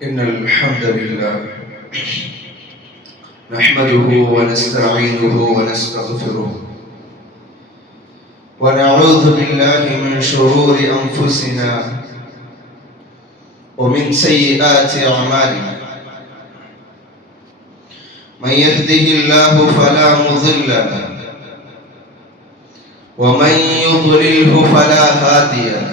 إن الحمد لله نحمده ونستعينه ونستغفره ونعوذ بالله من شرور أنفسنا ومن سيئات أعمالنا. من يهده الله فلا مضل له ومن يضلله فلا هادي له.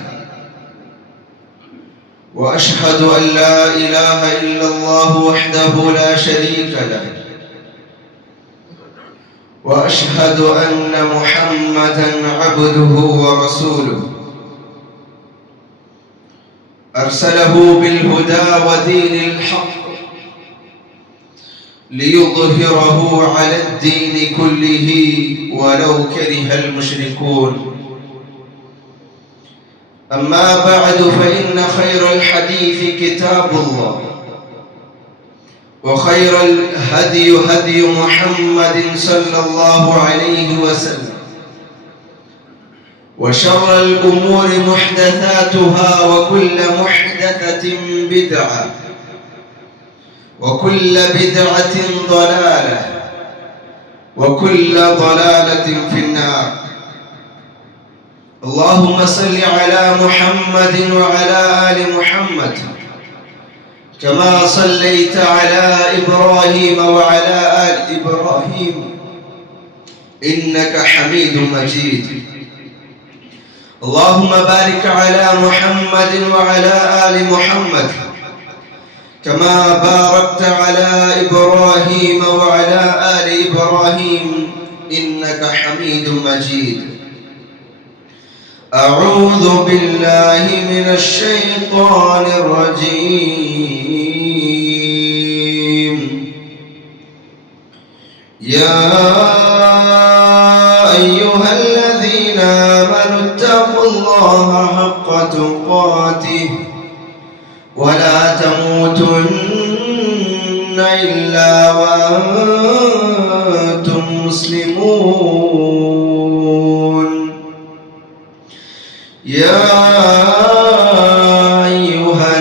وأشهد أن لا إله إلا الله وحده لا شريك له، وأشهد أن محمدا عبده ورسوله أرسله بالهدى ودين الحق ليظهره على الدين كله ولو كره المشركون. أما بعد فإن خير الحديث كتاب الله، وخير الهدي هدي محمد صلى الله عليه وسلم، وشر الأمور محدثاتها وكل محدثة بدعة وكل بدعة ضلالة وكل ضلالة في النار. اللهم صل على محمد وعلى آل محمد كما صليت على إبراهيم وعلى آل إبراهيم إنك حميد مجيد. اللهم بارك على محمد وعلى آل محمد كما باركت على إبراهيم وعلى آل إبراهيم إنك حميد مجيد. أعوذ بالله من الشيطان الرجيم. يا أيها الذين آمنوا اتقوا الله حق تقاته ولا تموتن إلا وأنتم مسلمون. يا أيها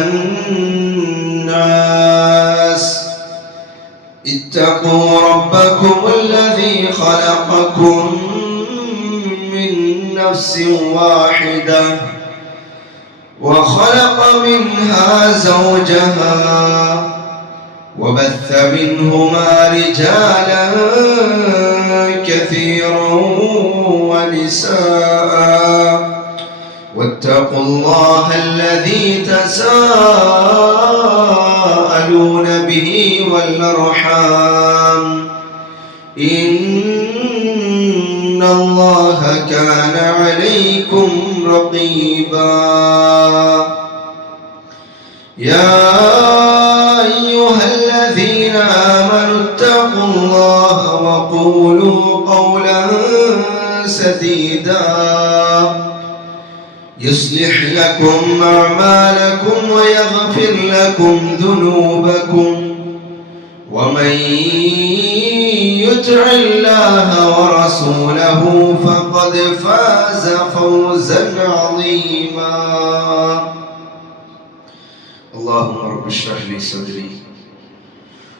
الناس اتقوا ربكم الذي خلقكم من نفس واحدة وخلق منها زوجها وبث منهما رجالا كثيرا ونساء واتقوا الله الذي تساءلون به والأرحام إن الله كان عليكم رقيبا. يا أيها الذين آمنوا اتقوا الله وقولوا قولا سديدا يصلح لكم أعمالكم ويغفر لكم ذنوبكم، ومن يطع الله ورسوله فقد فاز فوزا عظيما. اللهم رب اشرح لي صدري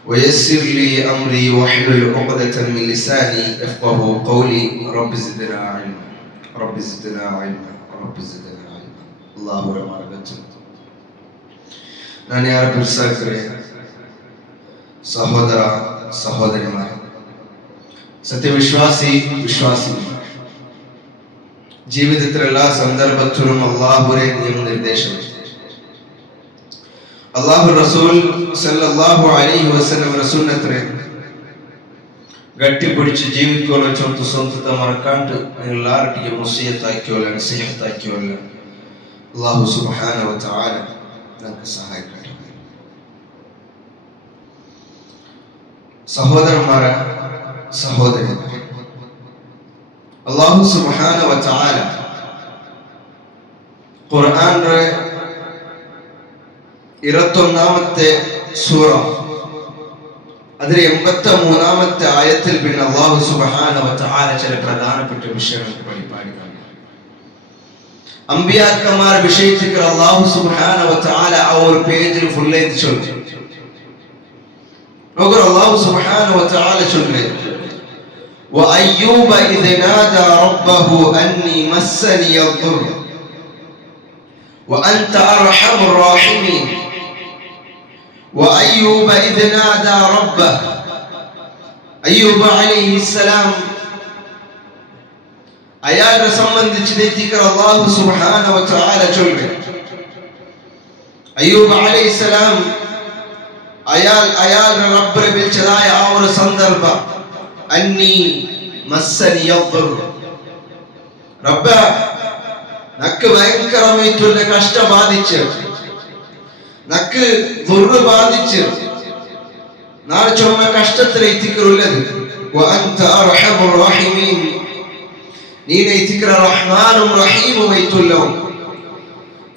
ويسر لي أمري واحلل عقدة من لساني يفقهوا قولي. رب زدنا علما رب زدنا علما رب زدنا علما. الله رحمته. ನಾನು ಯಾರ ಬಿರ್ಸಾಕ್ರೆ ಸಹೋದರ ಸಹೋದರಿಮಾರೆ, സത്യവിശ്വാസി വിശ്വാസി ജീവിതത്തിൽ എല്ലാ സന്ദർഭത്തിലും അല്ലാഹുവിന്റെ നിയമനിർദ്ദേശം അല്ലാഹു റസൂൽ സല്ലല്ലാഹു അലൈഹി വസല്ലം റസൂലിനെ ಗಟ್ಟಿಪಿಡಿಸಿ ಜೀವಿಕೋಲ್ಲ ಚೊಂತು ಸ್ವಂತ ಮರಕಾಂಟು ಎಲ್ಲಾರಟಿಗೆ ಮುಸಿಯತ್ತಾಕ್ಯೋಲ್ಲ ನಸೀಹತ್ತಾಕ್ಯೋಲ್ಲ. ಅಲ್ಲಾಹು ಸುಬ್ಹಾನಹು ವ ತಆಲ ನನಗೆ ಸಹಾಯ ಮಾಡಿ. സഹോദരന്മാര സഹോദരി, അല്ലാഹു സുബ്ഹാനഹു വ തആല ഖുർആനിലെ 21ാമത്തെ സൂറ അതിലെ 83ാമത്തെ ആയത്തിൽ പിന്നെ അല്ലാഹു സുബ്ഹാനഹു വ തആല ചില പ്രധാനപ്പെട്ട വിഷയങ്ങൾ പഠിപ്പാടിയാണ്. അമ്പിയാക്കന്മാരെ വിഷയിച്ചിട്ട് അല്ലാഹു സുബ്ഹാനഹു വ തആല ആ ഒരു പേജിൽ ഫുൾ എഴുതി ചൊല്ലി. നോക്കൂ, അല്ലാഹു സുബ്ഹാനഹു വ തആല ചൊല്ലി, وأيوب إذ نادى ربه أني مسني الضر وأنت أرحم الراحمين. وأيوب إذ نادى ربه, അയ്യൂബ് അലൈഹിസ്സലാം അയാളെ സംബന്ധിച്ച് അല്ലാഹു സുബ്ഹാനഹു വ തആല ചൊല്ലി. അയ്യൂബ് അലൈഹിസ്സലാം അയാളുടെ റബ്ബിനെ വിളിച്ചതായ ആ ഒരു സന്ദർഭം, അന്നി മസ്സനി യദ്ദുർ, റബ്ബ നക്ക് ഭയങ്കരമായിട്ടുള്ള കഷ്ടം ബാധിച്ച്, നക്ക് ദുർറ് ബാധിച്ച്, നാളെ ചുമ കഷ്ടത്തിലെത്തിക്കുള്ളത്. വഅൻത അർഹമുർ റഹീമീൻ, നീനെ എത്തിക്കറ റഹ്മാനും റഹീമുമായിട്ടുള്ളോ.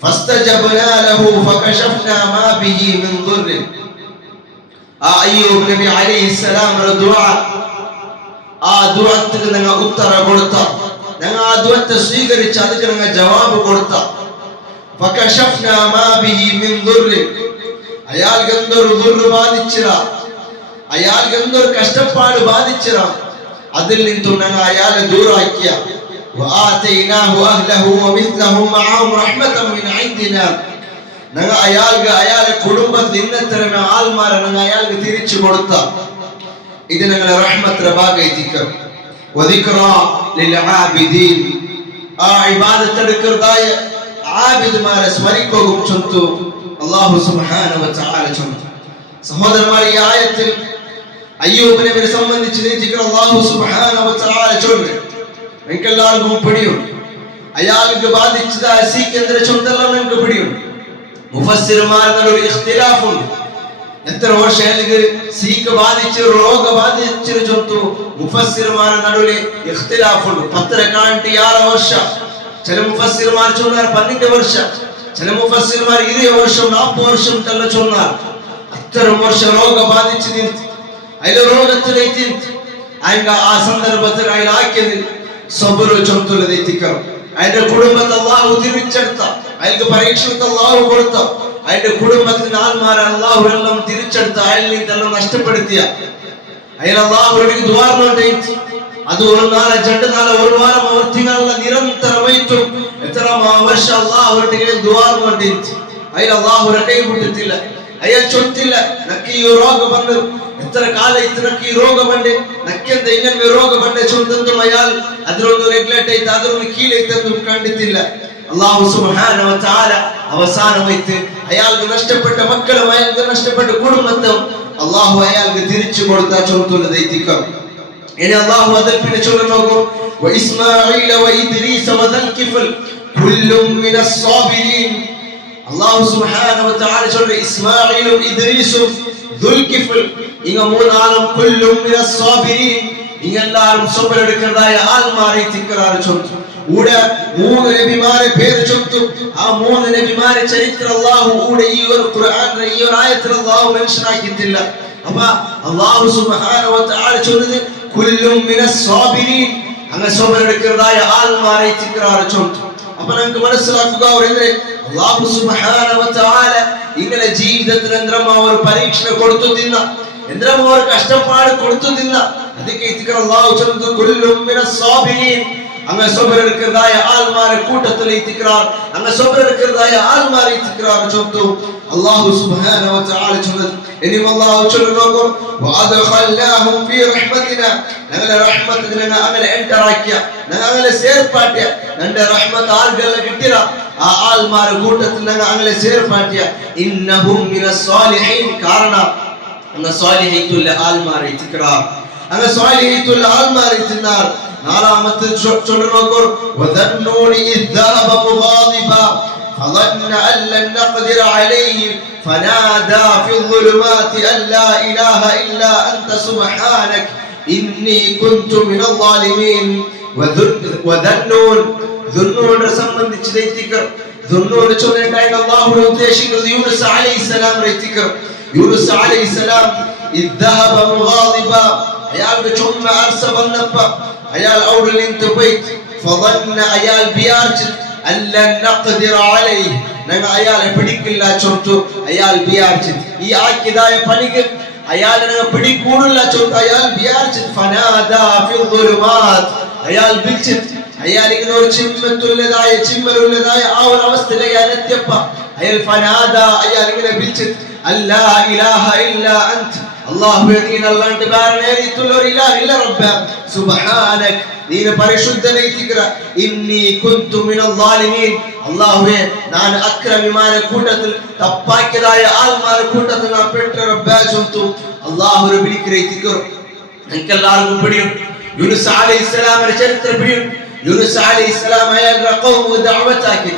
ഫസ്തജബ്നാ ലഹു ഫകശഫ്നാ മാ ബിഹി മിൻ ദുർർ. ആ അയ്യൂബ് നബി അലൈഹിസ്സലാമിന്റെ ദുആ, ആ ദുആക്ക് നിങ്ങൾ ഉത്തരം കൊടുത്ത, നിങ്ങൾ ആ ദുആത്തെ സ്വീകരിച്ച് അതിന് നിങ്ങൾ ജവാബ് കൊടുത്ത. ഫകശഫ്നാ മാ ബിഹി മിൻ ദുർർ, അയാൾക്ക് എന്തൊരു ദുർറ് ബാധിച്ചിര, അയാൾക്ക് എന്തൊരു കഷ്ടപ്പാട് ബാധിച്ചിര, അതിൽ നിന്നും ഞങ്ങൾ അയാളെ ദൂരാക്കിയ. വആതൈനാഹു അഹ്ലഹു വമിസ്ലഹും മഅഹും റഹ്മതൻ മിൻ ഇൻദിനാ, ഞങ്ങൾ അയാളുടെ കുടുംബത്തിൽ ഇന്നത്തരം ആൾമാരെ ഞങ്ങൾ അയാൾക്ക് തിരിച്ചു കൊടുത്ത. ഇത് ഞങ്ങളെ റഹ്മത്തിന്റെ ഭാഗമായിരിക്കും. വദിക്റാ ലിൽ ആബിദീൻ, ആ ഇബാദത്ത് എടുക്കുന്നതായ ആബിദ്മാരെ സ്മരിക്കുകയും ചൊല്ലുന്നു അല്ലാഹു സുബ്ഹാനഹു വ തആല ചൊല്ലുന്നു. സഹോദരന്മാരെ, ഈ ആയത്തിൽ അയ്യൂബ് നബിയെ സംബന്ധിച്ച് അല്ലാഹു സുബ്ഹാനഹു വ തആല ചൊല്ലുന്നു. എനിക്കെല്ലാവർക്കും പിടിയും, അയാൾക്ക് ബാധിച്ചതായ സീക്കെന്തര ചൊല്ലെല്ലാം എനിക്ക് പിടിയും. മുഫസ്സിർമാരുടെ ഒരു ഇഖ്തിലാഫുണ്ട്. എത്ര വർഷം സീക്ക് ബാധിച്ച് രോഗ ബാധിച്ചു ചൊല്ലുന്നു, മുഫസ്സിർമാരുടെ നടുവിൽ ഇഖ്തിലാഫുണ്ട്. 10 വർഷം, ചില മുഫസ്സിർമാർ ചൊല്ലാർ 12 വർഷം, ചില മുഫസ്സിർമാർ 20 വർഷം 40 വർഷം തല്ല ചൊല്ലാർ. അത്തരം വർഷം രോഗ ബാധിച്ച് നിന്നു, അതിലെ രോഗത്തിലേക്ക് ആ സന്ദർഭത്തിൽ അയാളാക്കിയത് സബറ് ചൊല്ലുന്നതെത്തിക്കണം. അതിന്റെ കുടുംബത്തെ അല്ലാഹു തിരിച്ചെടുത്ത, അയാൾക്ക് പരീക്ഷണത്തെ അല്ലാഹു കൊടുത്ത, അതിന്റെ കുടുംബത്തിന് ആൾമാരെ അല്ലാഹു എല്ലാം തിരിച്ചെടുത്ത, അയാളിൽ നിന്നെല്ലാം നഷ്ടപ്പെടുത്തിയ അയാൾ അല്ലാഹുവിലേക്ക് ദുആ ചെയ്തു. അത് ഒരു നാളെ 2 നാളെ 1 വാരം ആവർത്തിക്കാനുള്ള നിരന്തരമായിട്ടും എത്ര വർഷം അല്ലാഹുവിലേക്ക് ദുആ ചെയ്തു. അയാൾ അല്ലാഹുവിനെ കൈവിട്ടിട്ടില്ല, അയാൾ ചൊല്ലില്ല നക്ക് ഈ രോഗം വന്നു, എത്ര കാലം ഇത്രക്ക് ഈ രോഗം ഉണ്ട്, നക്കെന്ത ഇങ്ങനെ രോഗം ഉണ്ട് ചൊല്ലുന്നതും അയാൾ അതിനൊന്ന് റെഗുലേറ്റ് ചെയ്ത് അതിനൊന്ന് കീഴെത്തുന്നതും കണ്ടിട്ടില്ല. അല്ലാഹു സുബ്ഹാനഹു വ തആല അവസാനമായിട്ട് അയാൾക്ക് നഷ്ടപ്പെട്ട മക്കളും അയാൾക്ക് നഷ്ടപ്പെട്ട കുടുംബത്തും അല്ലാഹു അയാൾക്ക് തിരിച്ചു കൊടുത്ത ചൊല്ലുന്നതെത്തിക്കും. ഇനി അല്ലാഹു അതിൽ പിന്നെ ചൊല്ലുന്നു, വ ഇസ്മാഈല വ ഇദ്രീസ വ ദൽകിഫൽ കുല്ലും മിനസ് സാബിരീൻ. അല്ലാഹു സുബ്ഹാനഹു വ തആല ചൊല്ലുന്നു, ഇസ്മാഈലും ഇദ്രീസും ദുൽകിഫൽ, ഇങ്ങ മൂന്നാളും കുല്ലും മിനസ് സാബിരീൻ, ഇങ്ങെല്ലാവരും സബർ എടുക്കുന്നതായ ആൾമാരെ തിക്കറാറ് ചൊല്ലുന്നു. ഊടെ 3 നബിമാരെ പേര് ചൊല്ലുന്നു. ആ 3 നബിമാരെ ചരിത്രം അല്ലാഹു ഊടെ ഈ ഒരു ഖുർആനിലെ ഈ ഒരു ആയത്തിൽ അല്ലാഹു മെൻഷൻ ആക്കിയിട്ടില്ല. അപ്പൊ അല്ലാഹു സുബ്ഹാനഹു വ തആല ചൊല്ലുന്നു കുല്ലും മിനസ് സാബിരീൻ, അങ്ങനെ സബർ എടുക്കുന്നതായ ആൾമാരെ തിക്കറാറ് ചൊല്ലുന്നു. അപ്പൊ നമുക്ക് മനസ്സിലാക്കുക, അല്ലാഹു സുബ്ഹാനഹു വ തആല ഇങ്ങനെ ജീവിതത്തിൽ എന്തരമാ ഒരു പരീക്ഷ കൊടുത്തു തിന്ന, എന്തരമാ ഒരു കഷ്ടപ്പാട് കൊടുത്തു തിന്ന, ಅದಕ್ಕೆ ಇದಕ್ಕೆ ಅಲ್ಲಾಹ್ ಚಂದು ಕುಲ್ಲು ಮಿನಸ್ ಸಾಬಿರೀನ್, അങ്ങ് സബർ എടുക്കുന്നതായ ആൾമാരെ കൂട്ടത്തിൽ ഇത്തിക്റാർ, അങ്ങ് സബർ എടുക്കുന്നതായ ആൾമാരെ ഇത്തിക്റാർ ചൊല്ലുന്നു അല്ലാഹു സുബ്ഹാനഹു വ തആല ചൊല്ലുന്നു. ഇനി അല്ലാഹു ചൊല്ലുന്നു, വഅദ്ഖൽനാഹും ഫീ റഹ്മതിനാ, ഞങ്ങളുടെ റഹ്മത്തിൽ അങ്ങനെ എൻടർ ആക്കിയ, ഞങ്ങളെ ചേർപ്പാട്ടിയ, ഞങ്ങളുടെ റഹ്മത്ത് ആർക്കെല്ലാം കിട്ടിയ ആ ആൾമാരെ കൂട്ടത്തിൽ ഞങ്ങളെ ചേർപ്പാട്ടിയ. ഇന്നഹും മിനസ് സാലിഹീൻ, കാരണം അങ്ങ് സാലിഹീത്തുൽ ആൾമാരെ ഇത്തിക്റാർ, അങ്ങ് സാലിഹീത്തുൽ ആൾമാരെ തിന്നാർ. നാലാമത്തെ ചൊല്ലുന്നു, വദന്നൂനി ഇദ് ദഹബ മുഗാദിബാ ഫളന്ന അൻ ലൻ നഖ്ദിറ അലൈഹി ഫനാദാ ഫി الظുലുമാതി അൻ ലാ ഇലാഹ ഇല്ലാ അൻത സുബ്ഹാനക ഇന്നി കുൻതു മിനൽ ളാലിമീൻ. വദന്നൂൻ, ദുന്നൂനെ സംബന്ധിച്ച് ദൈതികർ, ദുന്നൂനെ ചൊല്ലേണ്ട അല്ലാഹു ഉദ്ദേശിക്കുന്നത് യൂനുസ് അലൈഹിസ്സലാം റൈതികർ. യൂനുസ് അലൈഹിസ്സലാം ഇദ് ദഹബ മുഗാദിബാ, അയാളുടെ ചുമ അർസ വന്നപ്പ അയാൾ അവിടെ നിന്ന് പോയി, ഫളന്ന അയാൾ വിചാരിച്ചു, അല്ലൻ നഖ്ദിറ അലൈഹി ഞങ്ങൾ അയാളെ പിടിക്കില്ല ചൊർത്തു അയാൾ വിചാരിച്ചു ഈ ആക്കിയതായ പണിക്ക് അയാളെ ഞങ്ങൾ പിടിക്കൂടില്ല ചൊർത്തു അയാൾ വിചാരിച്ചു ഫനാദാ ഫിൽ ദുലുമാത് അയാൾ വിളിച്ചു അയാൾ ഇങ്ങനെ ഒരു ചിമ്മലുള്ളതായ ആ ഒരു അവസ്ഥയിലേക്ക് അയാൾ എത്തിയപ്പോ അയാൾ ഫനാദാ അയാൾ ഇങ്ങനെ വിളിച്ചു അല്ലാ ഇലാഹ ഇല്ലാ അൻത അല്ലാഹുവേ നീ അല്ലാണ്ട് വേറെ നേരിട്ടുള്ള ഒരു ഇലാഹ ഇല്ല റബ്ബേ സുബ്ഹാനക നീ പരിശുദ്ധനായിരിക്കുക ഇന്നി കുന്തു മിനൽ ളാലിമീൻ അല്ലാഹുവേ ഞാൻ അക്രമിമാരുടെ കൂട്ടത്തിൽ തപ്പാക്കിയതായ ആൾമാരുടെ കൂട്ടത്തിൽ ഞാൻ പെട്ട റബ്ബേ ചൊല്ലുന്നു അല്ലാഹു വിളിക്കുകയായിരിക്കും എനിക്കെല്ലാവർക്കും പിടിയും യൂനുസ് അലൈഹിസ്സലാമിന്റെ ചരിത്രം പിടിയും യൂനുസ് അലൈഹിസ്സലാം അയാളുടെ ഖൗമ ദഅവത്താക്കി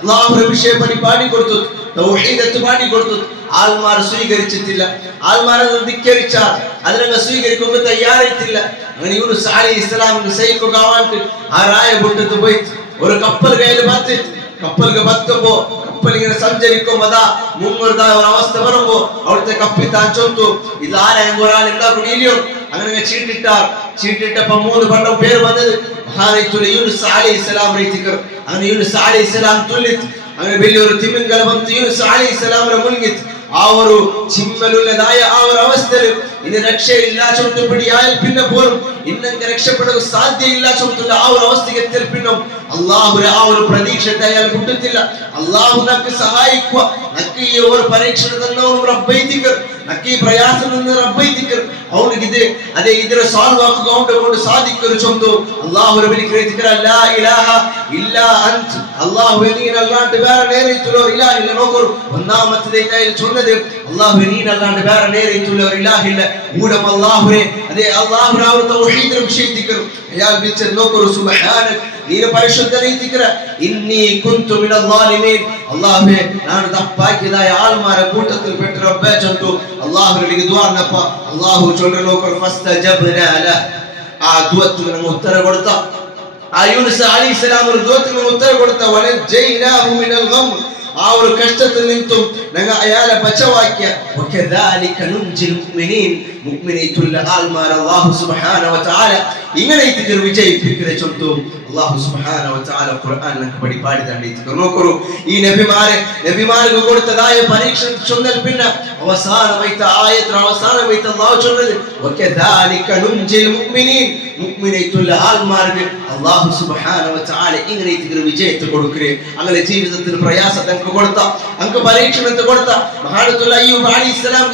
അല്ലാഹുവിന്റെ വിഷയം പാടി കൊടുത്തു തൗഹീദത്ത് പാടി കൊടുത്തു ആൾമാർ സ്വീകരിച്ചിട്ടില്ല ആൾമാരെ ധിക്കരിച്ചാൽ അതിനെ സ്വീകരിക്കാൻ തയ്യാറായിട്ടില്ല അങ്ങനെ യൂനുസ് അലൈഹിസ്സലാമിന്റെ സൈഖുകാവാണ്ട് ആ റായ പൊട്ടത്ത് പോയി ഒരു കപ്പൽ കയ്യിൽ പത്തി കപ്പലിಗೆ ಬತ್ತപ്പോ കപ്പലിങ്ങനെ സഞ്ചരിക്കും അതാ മുങ്ങുന്നതായ ഒരു അവസ്ഥ വരുമ്പോ അവിടുത്തെ കപ്പിത്താൻ ചൊല്ലുന്നു ഇതാരെങ്കിലും ഒരാൾ ഉണ്ടാക്കും ഇല്ലയോ അങ്ങനെ ചീട്ടിട്ടപ്പോ 3 പണ്ടം പേര് വന്നത് മഹാനായിട്ടുള്ള യൂനുസ് അലൈഹിസ്സലാം അങ്ങനെ യൂനുസ് അലൈഹിസ്സലാം തുല്ലിത്ത് അങ്ങനെ വലിയൊരു തിമിംഗലം വന്ന് യൂനുസ് അലൈഹിസ്സലാമിനെ മുൻകിത്ത് ആ ഒരു ചിമ്മലുള്ളതായ ആ ഒരു അവസ്ഥയിൽ ഇനി രക്ഷയില്ല ചൊല്ലുന്നു പിടിയായാൽ പിന്നെ പോലും ഇന്നൊക്കെ രക്ഷപ്പെടാൻ സാധ്യയില്ല ചൊല്ലുന്ന ആ ഒരു അവസ്ഥയ്ക്ക് എത്തിയാൽ പിന്നെ അള്ളാഹുവിന്റെ ആ ഒരു പ്രതീക്ഷ അയാൾ കിട്ടത്തില്ല അള്ളാഹു നമുക്ക് സഹായിക്കുക നക്ക് ഈ ഒരു പരീക്ഷ തന്നവനും റബ്ബൈതിക്കർ നക്ക് ഈ പ്രയാസം നിന്ന് റബ്ബൈതിക്കർ അവനിക്ക് ഇത് അതെ ഇതിനെ സോൾവ് ആക്കുക കൊണ്ട് സാധിക്കൊരു ചൊല്ലുന്നു അള്ളാഹു വിളിക്കുക ലാ ഇലാഹ ഇല്ലാ അൻത അല്ലാഹുവേ നീ അല്ലാണ്ട് വേറെ നേരിട്ടുള്ള ഒരു ഇലാഹ ഇല്ല നോക്കൂ ഒന്നാമത്തേതായി ചൊന്നത് അല്ലാഹുവേ നീ അല്ലാണ്ട് വേറെ നേരിട്ടുള്ള ഒരു ഇലാഹ ഇല്ല മൂടം അല്ലാഹുവേ അതെ അല്ലാഹുവിനെ ആ ഒരു തൗഹീദിനെ വിഷയിക്കുക അയാൾ വിളിച്ചു നോക്കൂ സുബ്ഹാനക നീ പരിശുദ്ധനായിരിക്കുക ഇന്നി കുന്തു മിനൽ ളാലിമീൻ അല്ലാഹുവേ ഞാൻ തപ്പാക്കിയതായ ആൾമാരുടെ കൂട്ടത്തിൽ പെട്ട റബ്ബേ ചൊല്ലുന്നു അല്ലാഹുവിനെ ദുആനപ്പ അല്ലാഹു ചൊല്ലുന്നു ഫസ്തജബ്നാ ലഹ ആ ദുആത്തിന് ഉത്തര കൊടുത്ത ആ യൂനുസ് അലൈഹിസ്സലാം ഒരു ദുആത്തിന് ഉത്തര കൊടുത്ത വനജൈനാഹു മിനൽ ഗം ആ ഒരു കഷ്ടത്തിൽ നിന്നും ഞങ്ങൾ അയാളെ ബച്ചവാക്കിയ വകദാലിക നുൻജിൽ മുഅ്മിനീൻ മുഅ്മിനീതുൽ ആൽമാർ അല്ലാഹു സുബ്ഹാനഹു വ തആല ഇങ്ങനെ ഇതിൽ വിജയിപ്പിക്കുന്ന ചൊല്ലുന്നു അല്ലാഹു സുബ്ഹാനഹു വ തആല ഖുർആനിൽ നമുക്ക് പാടിതാണ് നോക്കൂ ഈ നബിമാർക്ക് കൊടുത്തതായ പരീക്ഷ ചൊന്നൽ പിന്നെ അവസാനമായിട്ട് ആയത്തിൽ അവസാനമായിട്ട് അല്ലാഹു ചൊന്നത് വകദാലിക നുൻജിൽ മുഅ്മിനീൻ മുഅ്മിനീതുൽ ആൽമാർക്ക് അല്ലാഹു സുബ്ഹാനഹു വ തആല ഇങ്ങനെ ഇതിൽ വിജയത്തെ കൊടുക്കേ അങ്ങനെ ജീവിതത്തിൽ പ്രയാസത്തെ കൊടുത്ത അങ്ങ് പരീക്ഷണത്തെ കൊടുത്ത മഹാനത്തുൽ അയ്യൂബ് അലൈഹിസ്സലാം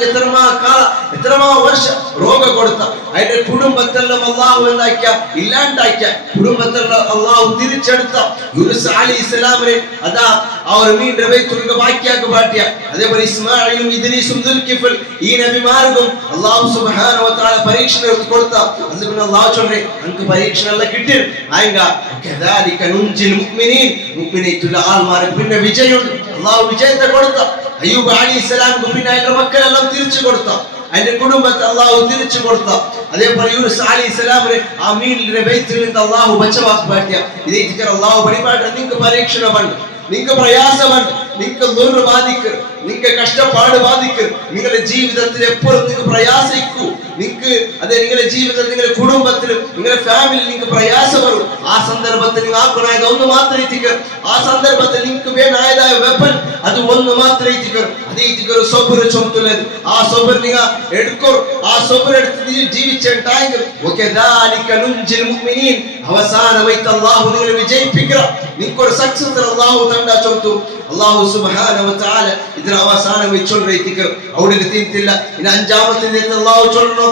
എത്രമാ വർഷ രോഗ കൊടുത്ത അതിന്റെ കുടുംബത്തെല്ലാം അല്ലാഹു എന്താക്കിയ ഇല്ലാണ്ടാക്കിയ കുടുംബത്തെല്ലാം അല്ലാഹു തിരിച്ചെടുത്ത യൂനുസ് അലൈഹിസ്സലാമിനെ അതാ അവർ വീണ്ടും വൈത്തുക ബാക്കിയാക്കി പാട്ടിയ അതേപോലെ ഇസ്മാഈലും ഇദ്രീസും ദുൽകിഫൽ ഈ നബിമാർക്കും അല്ലാഹു സുബ്ഹാനഹു വ തആല പരീക്ഷണം കൊടുത്ത അതിന് അല്ലാഹു ചൊല്ലേ അങ്ങ് പരീക്ഷണം എല്ലാം കിട്ടി ആയങ്ക കദാലിക നുൻജിൽ മുഅ്മിനീൻ മുഅ്മിനീതുൽ ആൽമാർക്ക് പിന്നെ വിജയം അല്ലാഹു വിജയത്തെ കൊടുത്ത അയ്യൂബ് അലൈഹിസ്സലാമിന് പിന്നെ അതിന്റെ മക്കളെല്ലാം തിരിച്ചു കൊടുത്ത അതിന്റെ കുടുംബത്തെ അല്ലാഹു തിരിച്ചു കൊടുത്ത അതേപോലെ യൂനുസ് അലൈഹിസ്സലാമിനെ ആ മീനിന്റെ ബൈത്തിൽ നിന്ന് അല്ലാഹു ബച്ചവാക്കി മാറ്റിയ ഇതേ അല്ലാഹു പരിപാടി നിങ്ങൾക്ക് പരീക്ഷണമുണ്ട് നിങ്ങൾക്ക് പ്രയാസമുണ്ട് നിങ്ങൾക്ക് ദുർബ ബാധിക്കും നിങ്ങൾക്ക് കഷ്ടപ്പാട് ബാധിക്കും നിങ്ങളുടെ ജീവിതത്തിൽ എപ്പോഴും നിങ്ങൾക്ക് പ്രയാസിക്കൂ നിങ്ങൾക്ക് അതെ നിങ്ങളുടെ ജീവിതത്തിൽ നിങ്ങളുടെ കുടുംബത്തിൽ നിങ്ങളുടെ ഫാമിലി നിങ്ങൾക്ക് പ്രയാസം വരും ആ സന്ദർഭത്തിൽ നിങ്ങൾ ആക്കുന്നായത് ഒന്ന് മാത്രം എത്തിക്കുക ആ സന്ദർഭത്തിൽ നിങ്ങൾക്ക് വേണായതായ വെപ്പൻ അത് ഒന്ന് മാത്രം എത്തിക്കുക അതേ ഒരു സബർ ചൊല്ലുന്നത് ആ സബർ നിങ്ങൾ എടുക്കൂ ആ സബർ എടുത്ത് ജീവിച്ചിട്ടായെങ്കിൽ വകദാലിക നുൻജിൽ മുഅ്മിനീൻ അവസാനമായിട്ട് അല്ലാഹു നിങ്ങളെ വിജയിപ്പിക്കുക നിങ്ങൾക്ക് ഒരു സക്സസ് അല്ലാഹു തണ്ട ചൊല്ലുന്നു അല്ലാഹു സുബ്ഹാനഹു വ തആല ഇതിനെ അവസാനമായി ചൊല്ലിയിരിക്കുക അവിടെ എത്തിയിട്ടില്ല ഇനി അഞ്ചാമത്തെ അല്ലാഹു ചൊല്ലുന്നു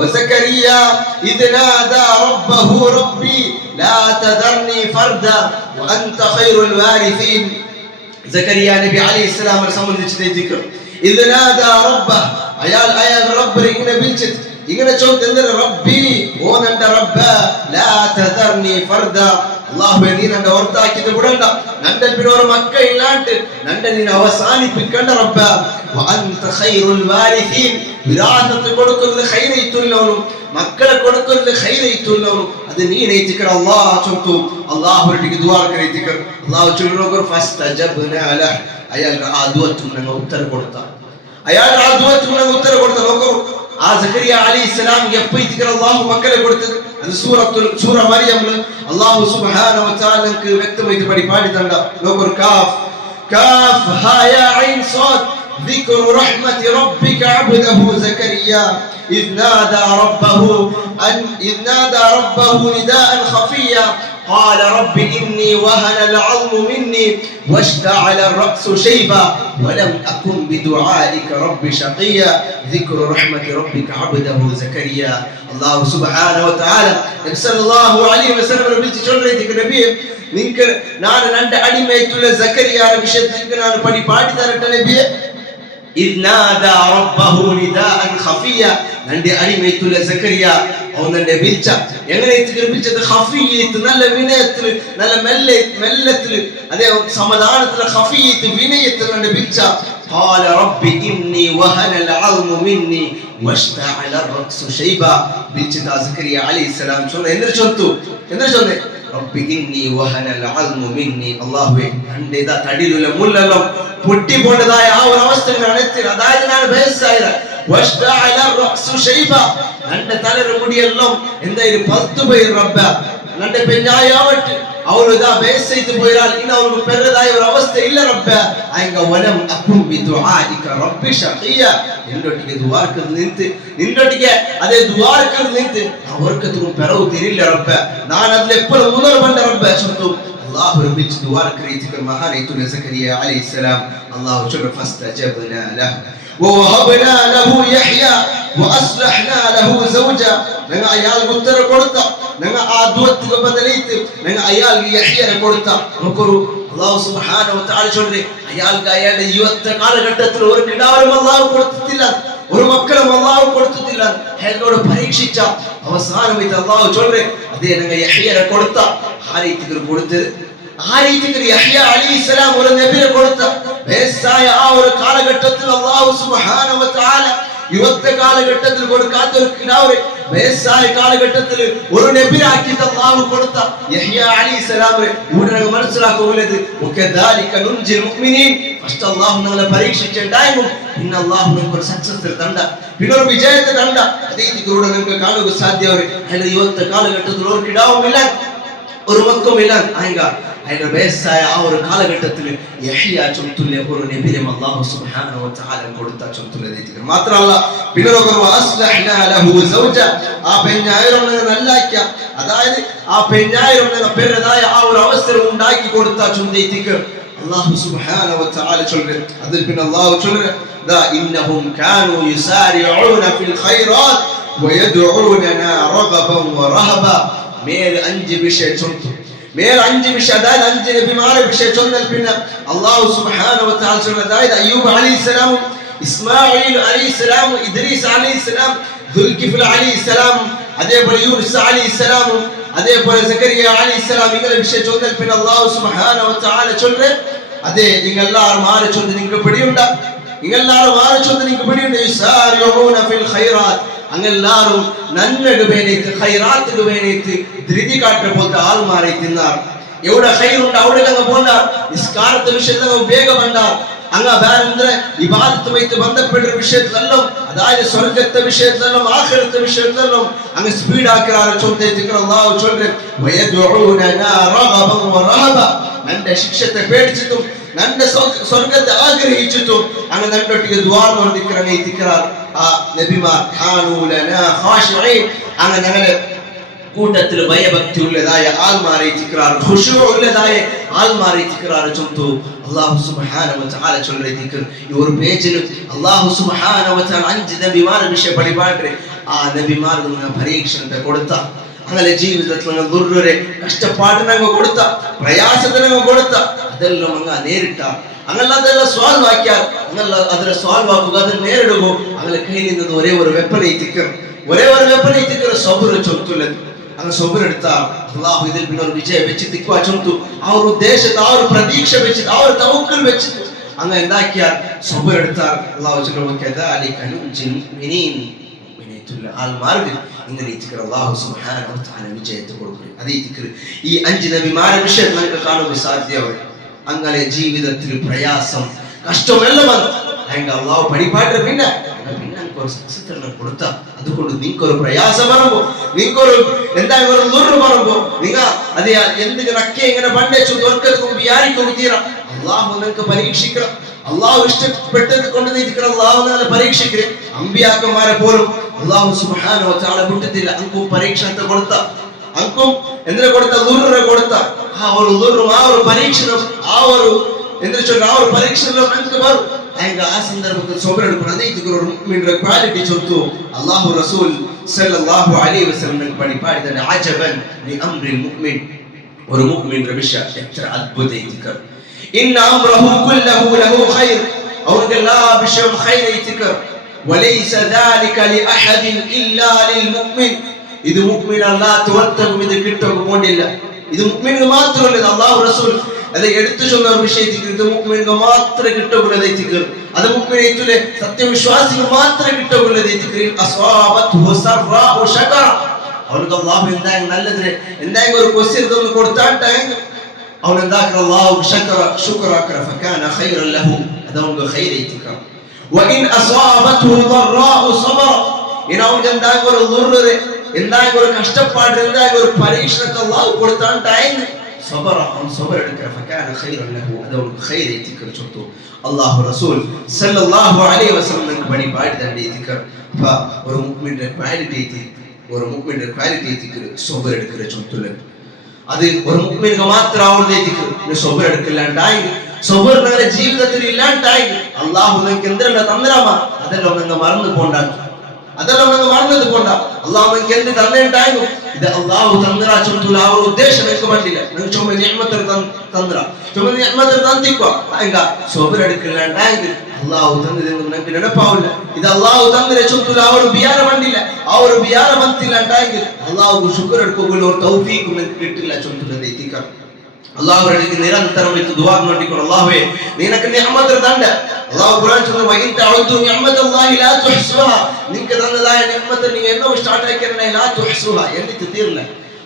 വസകരിയ ഇദ് നാദാ റബ്ബഹു റബ്ബി ലാ തദർനി ഫർദാ വഅൻത ഖൈറുൽ വാരിസീൻ സകരിയ നബി അലൈഹിസ്സലാമിനെ സംബന്ധിച്ച് ദിക്ർ ഇദ് നാദാ റബ്ബഹു അയാൾ റബ്ബിനെ ഇങ്ങനെ വിളിച്ചിട്ട് ഇങ്ങനെ ചോദിച്ചത് റബ്ബി ഓ നന്റെ റബ്ബ ലാ തദർനി ഫർദാ അല്ലാഹുവേ നീ നന്റെ ഓർത്താക്കിയത് വിടണ്ട നന്റെ പിന്നൊരു മക്ക ഇല്ലാണ്ട് നന്റെ നീ അവസാനിപ്പിക്കണ്ട റബ്ബ വഅൻത ഖൈറുൽ വാരിസീൻ വിരാസത്ത് കൊടുക്കുന്നത് ഖൈറൈത്തുല്ലവനും മക്കളെ കൊടുക്കുന്നത് ഖൈറൈത്തുല്ലവനും അത് നീ നയിച്ചിക്കട അല്ലാഹു ചൊല്ലുന്നു അല്ലാഹുവിലേക്ക് ദുആ കരയിക്കുക അല്ലാഹു ചൊല്ലുന്നു ഫസ്തജബ്നാ ലഹ അയാൾ ആ ദുആത്തിന് ഉത്തരം കൊടുത്ത നോക്കൂ ആ സക്കരിയ അലൈഹിസ്സലാം എപ്പോഴത്തേക്ക് അല്ലാഹു മക്കളെ കൊടുത്തത്? അത് സൂറ മറിയമിൽ അല്ലാഹു സുബ്ഹാനഹു വ തആല നമുക്ക് വ്യക്തമായിട്ട് പാടി തന്ന നോക്കൂ. കാഫ് ഹാ യാ ഐൻ സാദ് ذكر رحمة ربك عبده زكريا إذ نادى ربه نداء خفيا قال رب إني وهن العظم مني واشتعل الرأس شيبا ولم أكن بدعائك رب شقيا ذكر رحمة ربك عبده زكريا. الله سبحانه وتعالى صلى الله عليه وسلم വിളിച്ചു ചൊല്ലിയിട്ട് നബിയെ നിങ്ങൾക്ക് ഞാൻ രണ്ട് അടിമയായിട്ടുള്ള സക്കരിയയുടെ വിഷയത്തിൽ ഞാൻ പാടി തരട്ടെ നബിയെ. إذ نادى ربه نداء خفيا നന്റെ അടിമയായിട്ടുള്ള സക്കരിയ അവനെ വിളിച്ച എങ്ങനെ വിളിച്ചത്? ഖഫിയത്ത്, നല്ല വിനയത്തിൽ, നല്ല മെല്ലത്തിൽ, അതേ സമാധാനത്തിൽ, ഖഫിയത്ത് വിനയത്തിൽ നന്റെ വിളിച്ച. قال رب إني وهن العظم مني واشتعل الرأس شيبا. വിളിച്ചത് സക്കരിയ അലൈഹിസ്സലാം ചൊല്ലുന്നു റബ്ബി ഇന്നി വഹനൽ അൽമു മിന്നി. അല്ലാഹുവേ എൻ്റെ തടിയിലുള്ള മുല്ലെല്ലാം പൊട്ടി പോണ്ടതായ ആ ഒരു അവസ്ഥയിലാണ് എത്തിയത്. അതായത് ഞാൻ വയസ്സായത്. വഷ്തഅല റഅസു ശൈബ, എൻ്റെ തലയുടെ മുടിയെല്ലാം എന്തായാലും പത്തു പോയി റബ്ബ. എൻ്റെ പെഞ്ഞായാവട്ടെ അവളുടെ വയസ്സായിട്ട് പോയാൽ ഇനി അവൾക്ക് പെരുതായ ഒരു അവസ്ഥ ഇല്ല റബ്ബ. അയങ്ക വലം അകും ബിദുആഇക റബ്ബി ഷഖിയ. നിന്നൊട്ടിಗೆ ദുആർക്കൽ നിന്നൊട്ടിಗೆ അതേ ദുആർക്കൽ നിന്നിട്ട് അവർക്കത്തും പെറവ് തിരില്ല റബ്ബ. ഞാൻ അതിൽ എപ്പോഴും ഉണർ പണ്ട റബ്ബ ചൊല്ലും. അല്ലാഹു റബ്ബിച്ച് ദുആർക്കരീതിക്ക് മഹാനായിട്ടുള്ള സക്കരിയ അലൈഹിസ്സലാം അല്ലാഹു ചൊല്ല ഫസ്തജബ്നാ ലഹു ووهبنا له يحيى واصلحنا له زوجا. ഞങ്ങൾ അയാൾക്ക് ഉത്തരം കൊടുത്ത, ഞങ്ങൾ ആ ദുആക്ക് ബദലായിട്ട് ഞങ്ങൾ അയാൾക്ക് യഹ്യനെ കൊടുത്ത. നോക്കൂ അല്ലാഹു സുബ്ഹാനഹു വ തആല ചൊല്ലി അയാൾക്ക് അയാളുടെ യുവത്വ കാലഘട്ടത്തിൽ ഒരു കിടാവും അല്ലാഹു കൊടുത്തിട്ടില്ല, ഒരു മക്കളും അല്ലാഹു കൊടുത്തിട്ടില്ല. അയാളോട് പരീക്ഷിച്ച അവസാനമായിട്ട് അല്ലാഹു ചൊല്ലി അതേ ഞങ്ങൾ യഹ്യനെ കൊടുത്ത. ആരെയ്ക്ക് കൊടുത്തത്? ആരെയ്ക്ക് യഹ്യ അലൈഹിസ്സലാം ഒരു നബിയെ കൊടുത്ത. വയസ്സായ ആ ഒരു കാലഘട്ടത്തിൽ അല്ലാഹു സുബ്ഹാനഹു വ തആല യുവത്വ കാലഘട്ടത്തിൽ കൊടുക്കാത്ത ഒരു കിടാവ് വയസ്സായ കാലഘട്ടത്തിൽ ഒരു നബിയാക്കി അല്ലാഹു കൊടുത്ത യഹ്യ അലൈഹിസ്സലാമിനെ ഉടനെ മനസ്സിലാക്കുള്ളത് വകദാലിക നുൻജിൽ മുഅ്മിനീൻ. ഫസ്റ്റ് അല്ലാഹു നമ്മളെ പരീക്ഷിച്ചിട്ടായിരുന്നു, പിന്നെ അല്ലാഹു നമുക്ക് ഒരു സക്സസ് തണ്ട, പിന്നെ ഒരു വിജയത്തെ തണ്ട. അതേ ഇതിലൂടെ നമുക്ക് കാണുക സാധ്യമാണ്. അയാളുടെ യുവത്വ കാലഘട്ടത്തിൽ ഒരു കിടാവുമില്ല, ഒരു മക്കുമില്ല. അയാളുടെ വയസ്സായ ആ ഒരു കാലഘട്ടത്തിൽ യഹ്യ ചൊല്ലുന്ന ഒരു നബിയെ അല്ലാഹു സുബ്ഹാനഹു വ തആല കൊടുത്ത ചൊല്ലുന്നത് മാത്രമല്ല, പിന്നെ വഅസ്ലഹ്നാ ലഹു സൗജ. ആ പെണ്ണായിരം നല്ലാക്കിയ, അതായത് ആ പെണ്ണായിരം പെരുതായ ആ ഒരു അവസരം ഉണ്ടാക്കി കൊടുത്ത ചൊല്ലുന്നത് അല്ലാഹു സുബ്ഹാനഹു വ തആല ചൊല്ലുന്നത്. അതിൽ പിന്നെ അല്ലാഹു ചൊല്ലുന്നത് ഇന്നഹും കാനൂ യുസാരിഊന ഫിൽ ഖൈറാത്ത് വയദ്ഊനനാ റഗബൻ വറഹബ. മേൽ 5 വിഷയം ചൊല്ലുന്നു. മേൽ 5 വിഷയം, അതായത് 5 നബിമാരെ വിഷയം ചൊന്നാൽ പിന്നെ അല്ലാഹു സുബ്ഹാനഹു വ തആല ചൊല്ലുന്നത് അതായത് അയ്യൂബ് അലൈഹിസ്സലാം, ഇസ്മാഈൽ അലൈഹിസ്സലാം, ഇദ്രീസ് അലൈഹിസ്സലാം, ദുൽകിഫ്ൽ അലൈഹിസ്സലാം, അതേപോലെ യൂനുസ് അലൈഹിസ്സലാം, അതേപോലെ സക്കരിയ അലൈഹിസ്സലാം ഇവരെ വിഷയം ചൊന്നാൽ പിന്നെ അല്ലാഹു സുബ്ഹാനഹു വ തആല ചൊല്ലുന്നത് അതേ നിങ്ങളെല്ലാവരും ആരെ ചൊല്ലുന്നത് നിങ്ങൾക്ക് പിടിയുണ്ട്, നിങ്ങളെല്ലാവരും ആരെ ചൊല്ലുന്നത് നിങ്ങൾക്ക് പിടിയുണ്ട്. യുസാരിഊന ഫിൽ ഖൈറാത്ത്, അങ്ങെല്ലാവരും നന്മക്ക് വേണ്ടിയിട്ട് ഖൈറാത്തുക്ക് വേണ്ടിയിട്ട് ധൃതി കാട്ടുന്ന പോലത്തെ ആൾമാരെ തിന്നാർ. എവിടെ ഖൈറുണ്ട് അവിടെ അങ്ങ് പോണ്ട. നിസ്കാരത്തെ വിഷയത്തിൽ വേഗം ഉണ്ടാർ. അങ്ങ് വേറെ ഇബാദത്തുമായിട്ട് ബന്ധപ്പെട്ട വിഷയത്തിലെല്ലാം, അതായത് സ്വർഗത്തെ വിഷയത്തിലെല്ലാം ആഖിറത്തെ വിഷയത്തിലെല്ലാം അങ്ങ് സ്പീഡാക്കാറ് ചൊല്ലുന്ന അല്ലാഹു ചൊല്ലുന്നത് വയദ്ഊനനാ റഗബൻ വറഹബ. നന്റെ ശിക്ഷത്തെ പേടിച്ചിട്ടും നന്റെ സ്വർഗത്തെ ആഗ്രഹിച്ചിട്ടും അങ്ങ് നന്നൊട്ടിಗೆ ദുആ നടത്തിക്കറാർ ആ നബിമാർ. കാനൂ ലനാ ഖാശിഈൻ, അങ്ങ് ഞങ്ങളുടെ കൂട്ടത്തിൽ ഭയഭക്തി ഉള്ളതായ ആൾമാരെ തിക്റാർ, ഖുശൂ ഉള്ളതായ ആൾമാരെ തിക്റാർ ചൊല്ലുന്നു. അല്ലാഹു സുബ്ഹാനഹു വ തആല ചൊല്ലുന്ന ദിക്ർ ഈ ഒരു പേജിൽ അല്ലാഹു സുബ്ഹാനഹു വ തആല 5 നബിമാരെ വിഷയം പഠിപ്പാട്ടെ. ആ നബിമാർക്ക് പരീക്ഷണത്തെ കൊടുത്ത, അങ്ങനെ ജീവിതത്തിൽ ദുർരെ കഷ്ടപ്പാടിനങ്ങ് കൊടുത്ത, പ്രയാസത്തിനങ്ങ് കൊടുത്ത, അതെല്ലാം അങ്ങ് നേരിട്ട, അങ്ങനെ അതെല്ലാം സോൾവ് ആക്കിയാൽ അങ്ങനെ അതിനെ സോൾവ് ആക്കുക, അതിനെ നേരിടുക. അങ്ങനെ കയ്യിൽ നിന്നത് ഒരേ ഒരു വെപ്പനെ തിക്കർ സബുറ് ചൊല്ലുന്നത്. അങ്ങനെ സബുറെടുത്ത അല്ലാഹു ഇതിൽ പിന്നെ ഒരു വിജയം വെച്ച് തിക്കുവാ ചൊല്ലുന്നു. ആ ഒരു ഉദ്ദേശത്തെ, ആ ഒരു പ്രതീക്ഷ വെച്ചിട്ട്, ആ ഒരു തവക്കൽ വെച്ചിട്ട് അങ്ങനെ എന്താക്കിയാൽ സബുറെടുത്താൽ അല്ലാഹു ചൊല്ലുന്നു കദാലിക നുൻജിൽ മുഅ്മിനീൻ. ആൾമാർക്ക് ഇങ്ങനെ അല്ലാഹു സുബ്ഹാനഹു വ തആല വിജയത്തെ കൊടുക്കും. അതേ ഈ 5 നബിമാരെ വിഷയം നമുക്ക് കാണുവാൻ സാധ്യമാണ്. അങ്ങനെ ജീവിതത്തിൽ പ്രയാസം കഷ്ടമെല്ലാം വന്നു. അള്ളാഹു പടിപ്പാട്ട് പിന്നെ ഒരു സക്സസ് കൊടുത്ത അതുകൊണ്ട് നിങ്ങൾക്കൊരു പ്രയാസം വരുമ്പോ നിങ്ങൾക്കൊരു എന്താ ഒരു ദുർറ് വരുമ്പോ നിങ്ങ അത് എന്തിനൊക്കെ ഇങ്ങനെ പണ്ടേച്ചു ദുർക്കത്തും വിചാരിക്കും തീരാ അള്ളാഹു നിങ്ങൾക്ക് പരീക്ഷിക്കണം. അള്ളാഹു ഇഷ്ടപ്പെട്ടത് കൊണ്ട് നിൽക്കണം. അള്ളാഹു നിങ്ങളെ പരീക്ഷിക്കരുത്. അമ്പിയാക്കന്മാരെ പോലും അള്ളാഹു സുബ്ഹാനഹു വ തആല വിട്ടിട്ടില്ല. അങ്കും പരീക്ഷണത്തെ കൊടുത്ത അങ്കും എന്തിനെ കൊടുത്ത ദുർറ് കൊടുത്ത ആ ഒരു ദുർറും ആ ഒരു പരീക്ഷണം ആ ഒരു എന്തിനു ചൊല്ല ആ ഒരു പരീക്ഷണം നമുക്ക് വരും. ആ സന്ദർഭത്തിൽ സബറെടുക്കണം. അതേ ഒരു മുഅ്മിന്റെ ക്വാളിറ്റി ചൊല്ലുന്നു അല്ലാഹു റസൂൽ സല്ലല്ലാഹു അലൈഹി വസല്ലം പഠിപ്പാടിതാണ് അജബൻ ലി അംറിൽ മുഅ്മിൻ. ഒരു മുഅ്മിന്റെ വിഷയം എത്ര അത്ഭുതമായിരിക്കും. ഇന്ന അംറഹു കുല്ലഹു ലഹു ഖൈർ. അവർക്ക് എല്ലാ വിഷയവും ഖൈറായിരിക്കും. വലൈസ ദാലിക ലി അഹദിൻ ഇല്ലാ ലിൽ മുഅ്മിൻ. ഇത് മുഅ്മിൻ അല്ലാത്ത ഒരുത്തനും ഇത് കിട്ടുക പോണ്ടില്ല. ഇത് മുഅ്മിന് മാത്രമല്ല. അല്ലാഹു റസൂൽ അത് എടുത്തു ചൊന്ന ഒരു വിഷയത്തിൽ ഇത് മുഅ്മിന് മാത്രമേ കിട്ടുകയുള്ളൂ. അത് മുഅ്മിനെ സത്യവിശ്വാസിക്ക് മാത്രമേ കിട്ടുകയുള്ളൂ. അസ്വാബത്ഹു സറാഉ ശകറ. അവർക്ക് അല്ലാഹു എന്തായാലും നല്ലതിനെ എന്തായാലും ഒരു ക്വസ്റ്റ്യൻ തന്നു കൊടുത്താട്ടെ അവൻ എന്താക്കണം അല്ലാഹു ശുക്റാക്കറ ഫകാന ഖൈറൻ ലഹു. അതവർക്ക് ഖൈറായിരിക്കും. വഇൻ അസ്വാബത്ഹു ضراء صبر. ഇനൗൻ എന്തായാലും ഒരു ദുർറ് എന്തായാലും ഒരു കഷ്ടപ്പാട് എന്തായാലും ഒരു പരീക്ഷണത്തെ അല്ലാഹു കൊടുത്താട്ടെ صبر عن صبر فكان خيرا له. هذا خير يذكر شرطه الله رسول صلى الله عليه وسلم بني بعد ذلك يذكر. فورمؤمن quality ورمؤمن quality يذكر صبر يذكر شرطه. അത് ഒരു മുഅ്മിനിന് മാത്രം ആവുന്നത് ذكر. صبر എടുക്കലാണ്ടായി صبر നമ്മുടെ ജീവിതത്തിൽ ഇല്ലാണ്ടായി അല്ലാഹു നിങ്ങൾക്ക് എന്തെല്ലാം തന്നരാമാ അതെല്ലാം നിങ്ങൾ മറന്നു പോണ്ട. അതെല്ലാം നിങ്ങൾ മറന്നത് പോണ്ട. അല്ലാഹു നിങ്ങൾക്ക് എന്ത് തന്നേണ്ടായിരുന്നു ഇത് അല്ലാഹു തന്നരാ ചൊല്ലുന്ന ആ ഒരു ഉദ്ദേശം എനിക്ക് വേണ്ടില്ല. നിങ്ങൾ ചുമ നിഅമത്ത് തന്നരാ ചുമ നിഅമത്ത് തന്നിക്കോ അങ്ക സബർ എടുക്കലാണ്ടായി അല്ലാഹു തന്നത് നിങ്ങൾക്ക് ನೆನಪಾവിಲ್ಲ. ഇത് അല്ലാഹു തന്നര ചൊല്ലുന്ന ആ ഒരു ബിയാന വേണ്ടില്ല. ആ ഒരു ബിയാന വന്നില്ലാണ്ടായി അല്ലാഹു ശുക്ർ എടുക്കുക ഒരു തൗഫീഖ് നിങ്ങൾക്ക് കിട്ടില്ല ചൊല്ലുന്നത് ഇത്തിക്ക. അല്ലാഹുവിന്റെ നിരന്തരം ദുആ നോട്ടിക്കോ അല്ലാഹുവേ നിനക്ക് നിഅമത്ത് തന്ന. അല്ലാഹു ഖുർആൻ ചൊല്ലുന്നു വഇൻ തഉദു നിഅമത്തല്ലാഹി ലാ തുഹ്സുഹാ. നിങ്ങൾക്ക് തന്നതായ നിഅമത്ത് നിങ്ങൾ എന്നോ സ്റ്റാർട്ട് ആക്കിയല്ലേ ലാ തുഹ്സുഹാ എന്നിട്ട് തീർല്ല.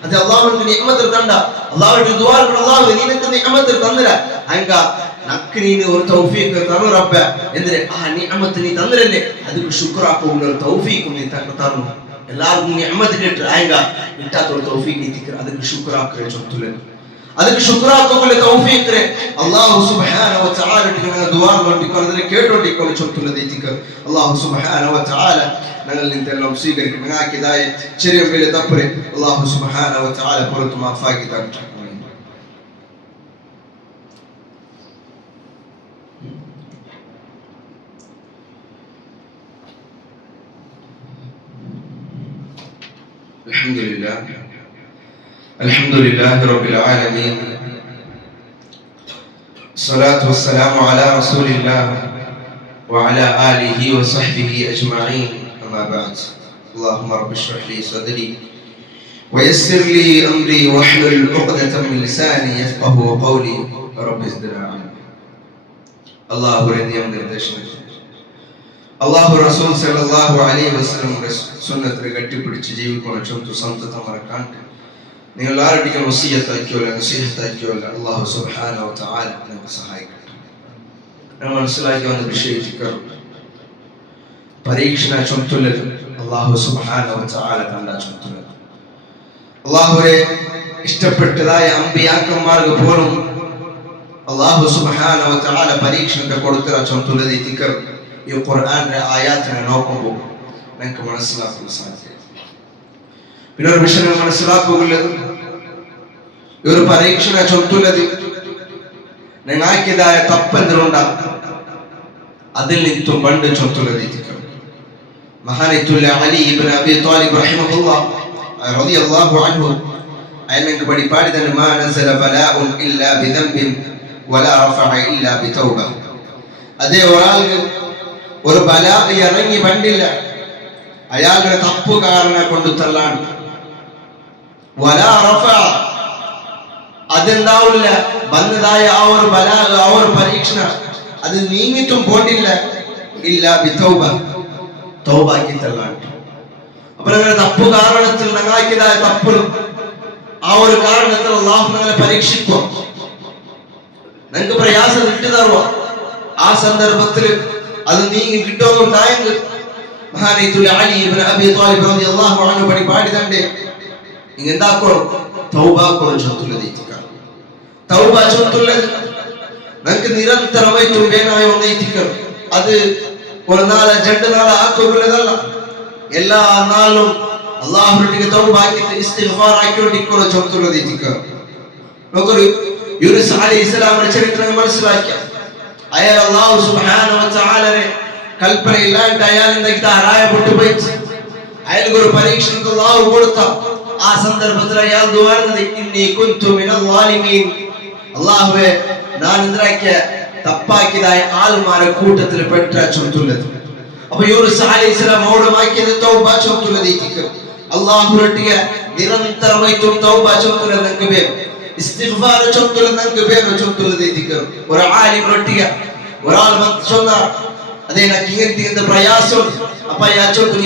അത് അല്ലാഹുവിന്റെ നിഅമത്ത് തന്ന. അല്ലാഹുവിന്റെ ദുആ അല്ലാഹു നിനക്ക് നിഅമത്ത് തന്നല അങ്ക നക്ക് നീ ഒരു തൗഫീഖ് തന്നു റബ്ബ എന്തിനെ ആ നിഅമത്ത് നീ തന്നരല്ലേ അതിക്ക് ശുക്റാക്കുക ഒരു തൗഫീഖ് നീ തന്നു. എല്ലാവർക്കും നിഅമത്ത് കിട്ട അങ്ക കിട്ടാത്ത ഒരു തൗഫീഖ് നീ തിക്ര അതിക്ക് ശുക്റാക്കുക ചൊല്ലുന്നു. ಅದಕ್ಕೆ ಶುಕ್ರಾಕುಗಳ ತೌಫೀಕ್ ರೇ ಅಲ್ಲಾಹು ಸುಬ್ಹಾನಹು ವ ತಆಲ ಟಿಕನ ದುಆ ಮಾಡಿಕೊಳ್ಳದೆ ಕೇಟೋಟಿಕೊಳ್ಳಿ ಚೊತ್ತುಲ್ಲದೆ ತಿಕ ಅಲ್ಲಾಹು ಸುಬ್ಹಾನಹು ವ ತಆಲ ನನ್ನಲ್ಲಿಂತೆಲ್ಲ ಸ್ವೀಕರಿಕೆ ಹಾಕಿದಾಯ ಚೆರಿಯ ಮೇಲೆ ತಪ್ಪರೆ ಅಲ್ಲಾಹು ಸುಬ್ಹಾನಹು ವ ತಆಲ ಪರತು ಮಾಫಾಗಿ ತಟ್ಟ. الحمد لله رب العالمين. الصلاة والسلام على رسول الله وعلى آله وصحبه أجمعين. أما بعد. اللهم رب اشرح لي صدري ويسر لي أمري واحلل عقدة من لساني يفقهوا قولي رب زدنا علما. الله ورني من الدشمن الله رسول صلى الله عليه وسلم سنة رجعت بدي جيبي كنا شنطة سنطة تمر كانت നിങ്ങൾ ആരെങ്കിലും വസിയത്ത് ആക്കിയോല നസീഹത്ത് ആക്കിയോല അല്ലാഹു സുബ്ഹാനഹു വ തആല നമുക്ക് സഹായിക്കട്ടെ. നമ്മൾ മനസ്സിലാക്കി വന്ന വിഷയത്തിക്ക് പരീക്ഷണ ചൊല്ലുന്നത് അല്ലാഹു സുബ്ഹാനഹു വ തആല കണ്ട ചൊല്ലുന്നത് അല്ലാഹുവേ ഇഷ്ടപ്പെട്ടതായ അമ്പിയാക്കന്മാർക്ക് പോലും അല്ലാഹു സുബ്ഹാനഹു വ തആല പരീക്ഷണത്തെ കൊടുത്ത ചൊല്ലുന്നത് ഇതിക്ക് ഈ ഖുർആനിലെ ആയത്തിനെ നോക്കുമ്പോൾ നമുക്ക് മനസ്സിലാക്കാൻ സാധിക്കും. പിന്നെ ഒരു വിഷയം മനസ്സിലാക്കുകയുള്ളത് ഒരു പരീക്ഷണ ചൊല്ലുന്നത് നിങ്ങാക്കിയതായ തപ്പെന്തിലുണ്ടാകും അതിൽ നിന്നും പണ്ട് ചൊല്ലുന്നത് മഹാനത്തുല്ല അലി ഇബ്നു അബി ത്വാലിബ് റളിയല്ലാഹു അൻഹു അയാൾക്ക് പഠിപ്പാടി തന്നെ മാ നസല ബലാഉൻ ഇല്ലാ ബിദംബിൻ വലാ റഫഅ ഇല്ലാ ബിതൗബ. അതേ ഒരാൾക്ക് ഒരു ബലാ ഇറങ്ങി പണ്ടില്ല അയാളുടെ തപ്പ് കാരണം കൊണ്ട് തള്ളാണ് വലാ റഫഅ അതെന്താവില്ല വന്നതായ ആ ഒരു ബലാ ആ ഒരു പരീക്ഷണ അത് നീങ്ങിട്ടും പോണ്ടില്ല ഇല്ലാ ബിതൗബ തൗബാക്കി തള്ളാണ്. അപ്പോൾ അങ്ങനെ തപ്പ് കാരണത്തിൽ നങ്ങാക്കിയതായ തപ്പും ആ ഒരു കാരണത്തിൽ അല്ലാഹു നമ്മളെ പരീക്ഷിക്കും. നിങ്ങൾക്ക് പ്രയാസം വിട്ടു തരുവോ ആ സന്ദർഭത്തിൽ അത് നീങ്ങി കിട്ടുന്നുണ്ടായെങ്കിൽ മഹാനീതുൽ അലി ഇബ്നു അബി ത്വാലിബ് റളിയല്ലാഹു അൻഹു പാടിതണ്ടേ നിങ്ങൾ എന്താക്കണം തൗബ കൊഞ്ചുള്ളതീതിക തൗബ ചൊല്ലുള്ളത് നമുക്ക് നിരന്തരമായിട്ട് വേനായ ഒന്നേതിക അത് ഒരു നാളെ രണ്ട് നാളെ ആക്കുള്ളതല്ല എല്ലാ നാളും അല്ലാഹുവിന്റെ തൗബ ആക്കിയിട്ട് ഇസ്തിഗ്ഫാർ ആക്കിക്കൊണ്ടിരിക്കുന്ന ചൊല്ലുള്ളതീതിക നോക്കൂ യൂനുസ് അലൈഹിസ്സലാമിന്റെ ചരിത്രം മനസ്സിലാക്കിയ അയാൾ അല്ലാഹു സുബ്ഹാനഹു വ തആലയെ കൽപ്പനയില്ലാണ്ട് അയാൾ എന്താ ഹറായപ്പെട്ടു പോയി അയാൾക്ക് ഒരു പരീക്ഷ അല്ലാഹു കൊടുത്ത ആ സന്ദർഭത്തിൽ അയാൾ ദുആ ചെയ്തു ഇന്നി കുൻതു മിനൽ ളാലിമീൻ അല്ലാഹുവേ ഞാൻ ഇന്ദ്രാക്കിയ തപ്പാക്കിയതായ ആൾമാരെ കൂട്ടത്തിൽ പെട്ട ചൊല്ലുന്നത് അപ്പോൾ യൂനുസ് അലൈഹിസ്സലാം ഓടുമാക്കിയത് തൗബ ചൊല്ലുന്നത് അല്ലാഹുവിന്റെ നിരന്തരമായിട്ടും തൗബ ചൊല്ലുന്നത് നമുക്ക് ഇസ്തിഗ്ഫാർ ചൊല്ലുന്നത് നമുക്ക് ചൊല്ലുന്നത് ഒരു ആലിം റൊട്ടിയ ഒരാൾ ചൊന്ന അതേ നക്കിങ്ങന്റെ പ്രയാസം അപ്പൊ അയാൾ ചൊല്ലു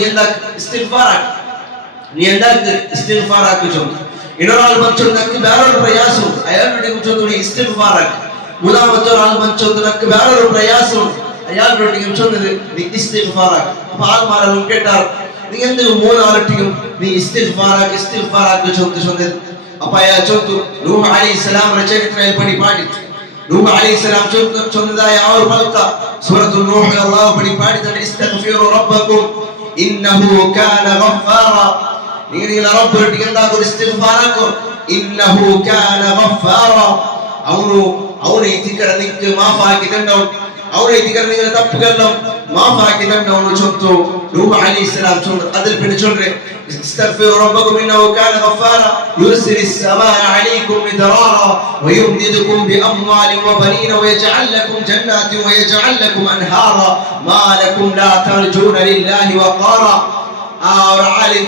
നീ എന്താ ഇസ്തിഗ്ഫാർ ആക്കി ചൊല്ലു ഇനൊരാൾ ചൊല്ലു നക്ക് വേറൊരു പ്രയാസം അയാളുടെ ചൊല്ലു നീ ഇസ്തിഗ്ഫാർ ആക്കി മൂന്നാമത്തെ ഒരാൾ ചൊല്ലു നക്ക് വേറൊരു പ്രയാസം അയാളുടെ ചൊല്ലുന്നത് നീ ഇസ്തിഗ്ഫാർ ആക്കി അപ്പൊ ആൾമാരെല്ലാം കേട്ടാൽ നീ എന്ത് മൂന്നാളട്ടിയും നീ ഇസ്തിഗ്ഫാർ ആക്കി ചൊല്ലുന്നത് അപ്പൊ അയാൾ ചൊല്ലു നൂഹ് അലൈഹിസ്സലാമിന്റെ ചരിത്രത്തിൽ പാടി നൂഹ് അലൈഹിസ്സലാം ചൊന്നതായ ആ ഒരു പൽക്ക സൂറത്തുൽ നൂഹ് അല്ലാഹു പാടിതന്നെ ഇസ്തഗ്ഫിറു റബ്ബക്കും ഇന്നഹു കാന ഗഫാറ നിങ്ങൾ റബ്ബിനോട് എന്താ ഇസ്തിഗ്ഫാർ ആക്കോ ഇന്നഹു കാന ഗഫാറ അവനെ ഇതിക്കര നിക്ക് മാഫാക്കി തന്നോ അവനെ ഇതിക്കര നിങ്ങൾ തപ്പുകളെല്ലാം മാഫാക്കി തന്നോ ചൊന്നു നൂഹ് അലൈഹിസ്സലാം ചൊന്നു അതിൽ പിന്നെ ചൊല്ലേ استغفروا ربكم انه كان غفارا يرسل السماء عليكم مدرارا ويمددكم باموال وبنين ويجعل لكم جنات ويجعل لكم انهارا ما لكم لا ترجون لله وقارا عالم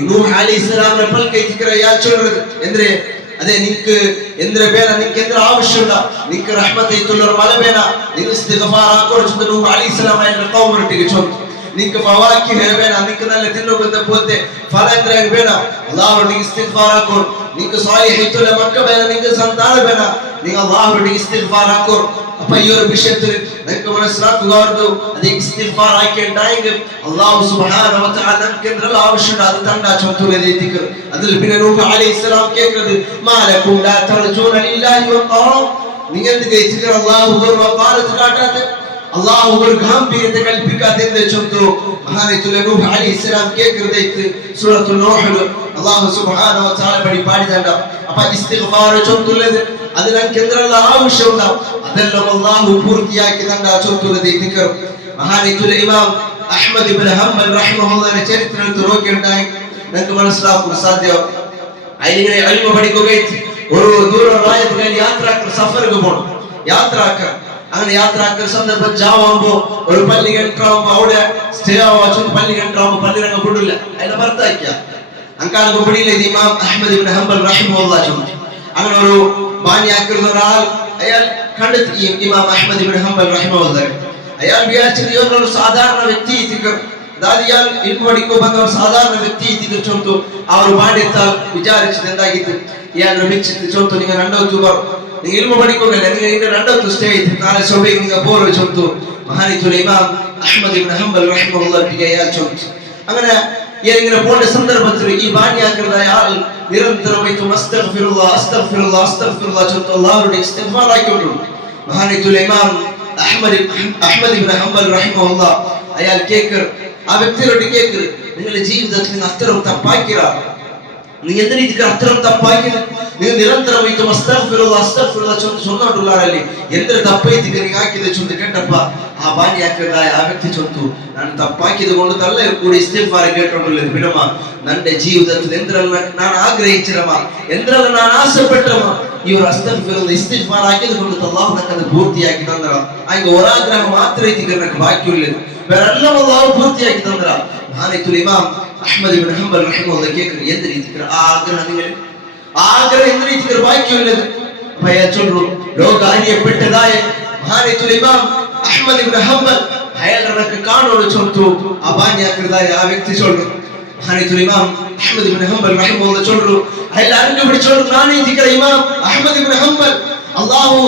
نوح عليه السلام പൽക്കൈ തിക്രയാ ചൊല്ലുന്നത് എന്തേ അതെ നിനക്ക് എന്ത്ര വേന നിനക്ക് എന്ത്ര ആവശ്യമുള്ള നിനക്ക് റഹ്മത്തുള്ള ഒരു മല വേന നിങ്ങൾ ഇസ്തിഗ്ഫാർ ആക്കോച്ചു നൂഹ് അലൈഹി സലാം അയാളുടെ ഖൗമിനെ ചൊല്ലു നിനക്ക് ഫവാക്കി വേന നിനക്ക് നല്ല തിന്നുകൊണ്ട പോത്തെ ഫലങ്ങൾ വേന അല്ലാഹുവിന്റെ ഇസ്തിഗ്ഫാർ ആക്കോ നിനക്ക് സാലിഹീത്തുൽ മക്ക വേന നിനക്ക് സന്താന വേന നീ അല്ലാഹുവിന്റെ ഇസ്തിഗ്ഫാർ ആക്കോ അപ്പോൾ ഈ ഒരു വിഷയത്തിൽ നിനക്ക് മനസ്സിലാക്കുവാർദു അത് ഇസ്തിഗ്ഫാർ ആക്കിണ്ടായെങ്കിൽ അല്ലാഹു സുബ്ഹാനഹു വ തആല നമുക്ക് ആവശ്യമുണ്ട് അത് തണ്ടാ ചൊല്ലുന്നത് അതിൽ പിന്നെ നൂഹ് അലൈഹിസ്സലാം കേൾക്കുന്നത് മാലക്കും ലാ തർജൂന ലില്ലാഹി വഖാറ നിങ്ങൾ ഇതിക്ക് അല്ലാഹു ഒരു വഖാറത്ത് കാട്ടാതെ അല്ലാഹു ഒരു ഗംഭീരത കൽപ്പിക്കാതെ ചൊല്ലുന്നു മഹാനീതുൽ നൂഹ് അലൈഹിസ്സലാം കേൾക്കുന്നത് സൂറത്തുൽ നൂഹ് അല്ലാഹു സുബ്ഹാനഹു വ തആല പാടിതണ്ട അപ്പോൾ ഇസ്തിഗ്ഫാർ ചൊല്ലുന്നത് അതിനൊക്കെ എന്തെല്ലാം ആവശ്യമുണ്ട് അതെല്ലാം അല്ലാഹു പൂർത്തിയാക്കി തണ്ടാ ചൊല്ലുന്നത് ദിക്ർ മഹാനീതുൽ ഇമാം അഹ്മദ് ഇബ്നു ഹംബൽ റഹിമഹുല്ലാഹി ചരിത്രത്തിൽ നോക്കിണ്ടായി നമുക്ക് മനസ്സിലാക്കാൻ സാധ്യം അതിനെ ഇൽമു പഠിക്കുകയും ഒരു ദൂരയാത്ര യാത്രക്ക് സഫർക്ക് പോകണം യാത്രക്ക് അങ്ങനെ യാത്രക്ക് സന്ദർഭം ജാവുമ്പോൾ ഒരു പള്ളി കെട്ടാവുമ്പോൾ അവിടെ സ്റ്റേ ആവാച്ചു പള്ളി കെട്ടാവുമ്പോൾ പള്ളി രംഗം കൊണ്ടില്ല അതിനെ ഭർത്താക്കിയ അങ്കാലൊക്കെ പടിയിലെ ഇമാം അഹ്മദ് ഇബ്നു ഹംബൽ റഹിമഹുല്ലാഹി അങ്ങനെ ഒരു ബാനിയാക്കുന്ന ഒരാൾ അയാൾ കണ്ടെത്തി ഇമാം അഹ്മദ് ഇബ്നു ഹംബൽ റഹിമഹുല്ലാഹി അയാൾ വിചാരിച്ചത് ഇവർ ഒരു സാധാരണ വ്യക്തി അതായത് ഇയാൾ ഇൽമു പഠിക്കാൻ വന്ന ഒരു സാധാരണ വ്യക്തി ചൊല്ലുന്നു അവർ പാടിയെത്താൽ വിചാരിച്ചത് എന്താക്കിയിട്ട് ഇയാൾ വിളിച്ചിട്ട് ചൊല്ലുന്നു നിങ്ങൾ രണ്ടാമത്തെ നിങ്ങൾ ഇൽമു പഠിക്കുകയല്ല നിങ്ങൾ രണ്ടാമത്തെ സ്റ്റേ നാളെ സഭയിൽ നിങ്ങൾ പോരോ ചൊല്ലുന്നു മഹാനീതുൽ ഇമാം അഹ്മദ് ഇബ്നു ഹംബൽ റഹിമഹുല്ലാഹി അയാൾ ചൊല്ലുന്നു അങ്ങനെ ഇങ്ങനെ പോണ്ട സന്ദർഭത്തിൽ ഈ ബാനിയാക്കുന്നതായ ആൾ നിരന്തരമായിട്ട് അസ്തഗ്ഫിറുല്ലാഹ് അസ്തഗ്ഫിറുല്ലാഹ് അസ്തഗ്ഫിറുല്ലാഹ് ചൊല്ലുന്നു അല്ലാഹുവിന്റെ ഇസ്തിഗ്ഫാർ ആയിക്കൊണ്ടിരുന്നു മഹാനീതുൽ ഇമാം അഹ്മദ് ഇബ്നു ഹംബൽ റഹിമഹുല്ലാഹ് അയാൾ കേക്കർ ആ വ്യക്തിയോട് കേക്കർ നിങ്ങളുടെ ജീവിതത്തിൽ നിങ്ങൾ അത്തരം തപ്പാക്കിയ നീ എന്ത് രീതിക്ക് അത്തരം തപ്പാക്കിയത് നിങ്ങൾ നിരന്തരമായിട്ട് അസ്തഗ്ഫിറുല്ലാഹ് അസ്തഗ്ഫിറുല്ലാഹ് ചൊല്ലുന്നുള്ളാരല്ലേ എന്തൊരു തപ്പൈതിക്ക് നിങ്ങൾ ആക്കിയത് ചൊല്ല് കേട്ടപ്പ ആ ബാനിയാക്കുന്നതായ ആ വ്യക്തി ചൊല്ലുന്നു ഞാൻ തപ്പാക്കിയത് കൊണ്ട് തള്ള കൂടി ഇസ്തിഗ്ഫാർ കേട്ടോണ്ടുള്ളത് പിന്നമ്മ നന്റെ ജീവിതത്തിൽ എന്തെല്ലാം ഞാൻ ആഗ്രഹിച്ചിരമ്മ എന്തെല്ലാം ഞാൻ ആശപ്പെട്ടമ്മ ഈ ഒരു അസ്തഗ്ഫിറുല്ലാഹ് ഇസ്തിഗ്ഫാർ ആക്കിയത് കൊണ്ട് അല്ലാഹു നമുക്കത് പൂർത്തിയാക്കി തന്നറ അതിന്റെ ഒരാഗ്രഹം മാത്രമേ എനിക്ക് ബാക്കിയുള്ളത് വേറെല്ലാം അല്ലാഹു പൂർത്തിയാക്കി തന്നറ മഹാനീതുൽ ഇമാം അഹ്മദ് ഇബ്നു ഹംബൽ റഹിമഹുല്ലാഹി കേൾക്കുന്നു എന്ത് രീതിക്ക് ആഗ്രഹം നിങ്ങൾ ആഗ്രഹം എന്ത് രീതിക്ക് ബാക്കിയുള്ളത് അപ്പൊ ചൊല്ലു ലോക അറിയപ്പെട്ടതായ മഹാനീതുൽ ഇമാം അഹ്മദ് ഇബ്നു ഹംബൽ അയാളെ കാണോട് ചൊല്ലുന്നു ആ ബാനിയാക്കുന്നതായ ആ വ്യക്തി ചൊല്ലു മഹാനീതുൽ ഇമാം അഹ്മദ് ഇബ്നു ഹംബൽ റഹിമഹുല്ലാഹി ചൊല്ലു അയാൾ അറിഞ്ഞു പിടിച്ചോളൂ നാനേ ദിക്ർ ഇമാം അഹ്മദ് ഇബ്നു ഹംബൽ അള്ളാഹു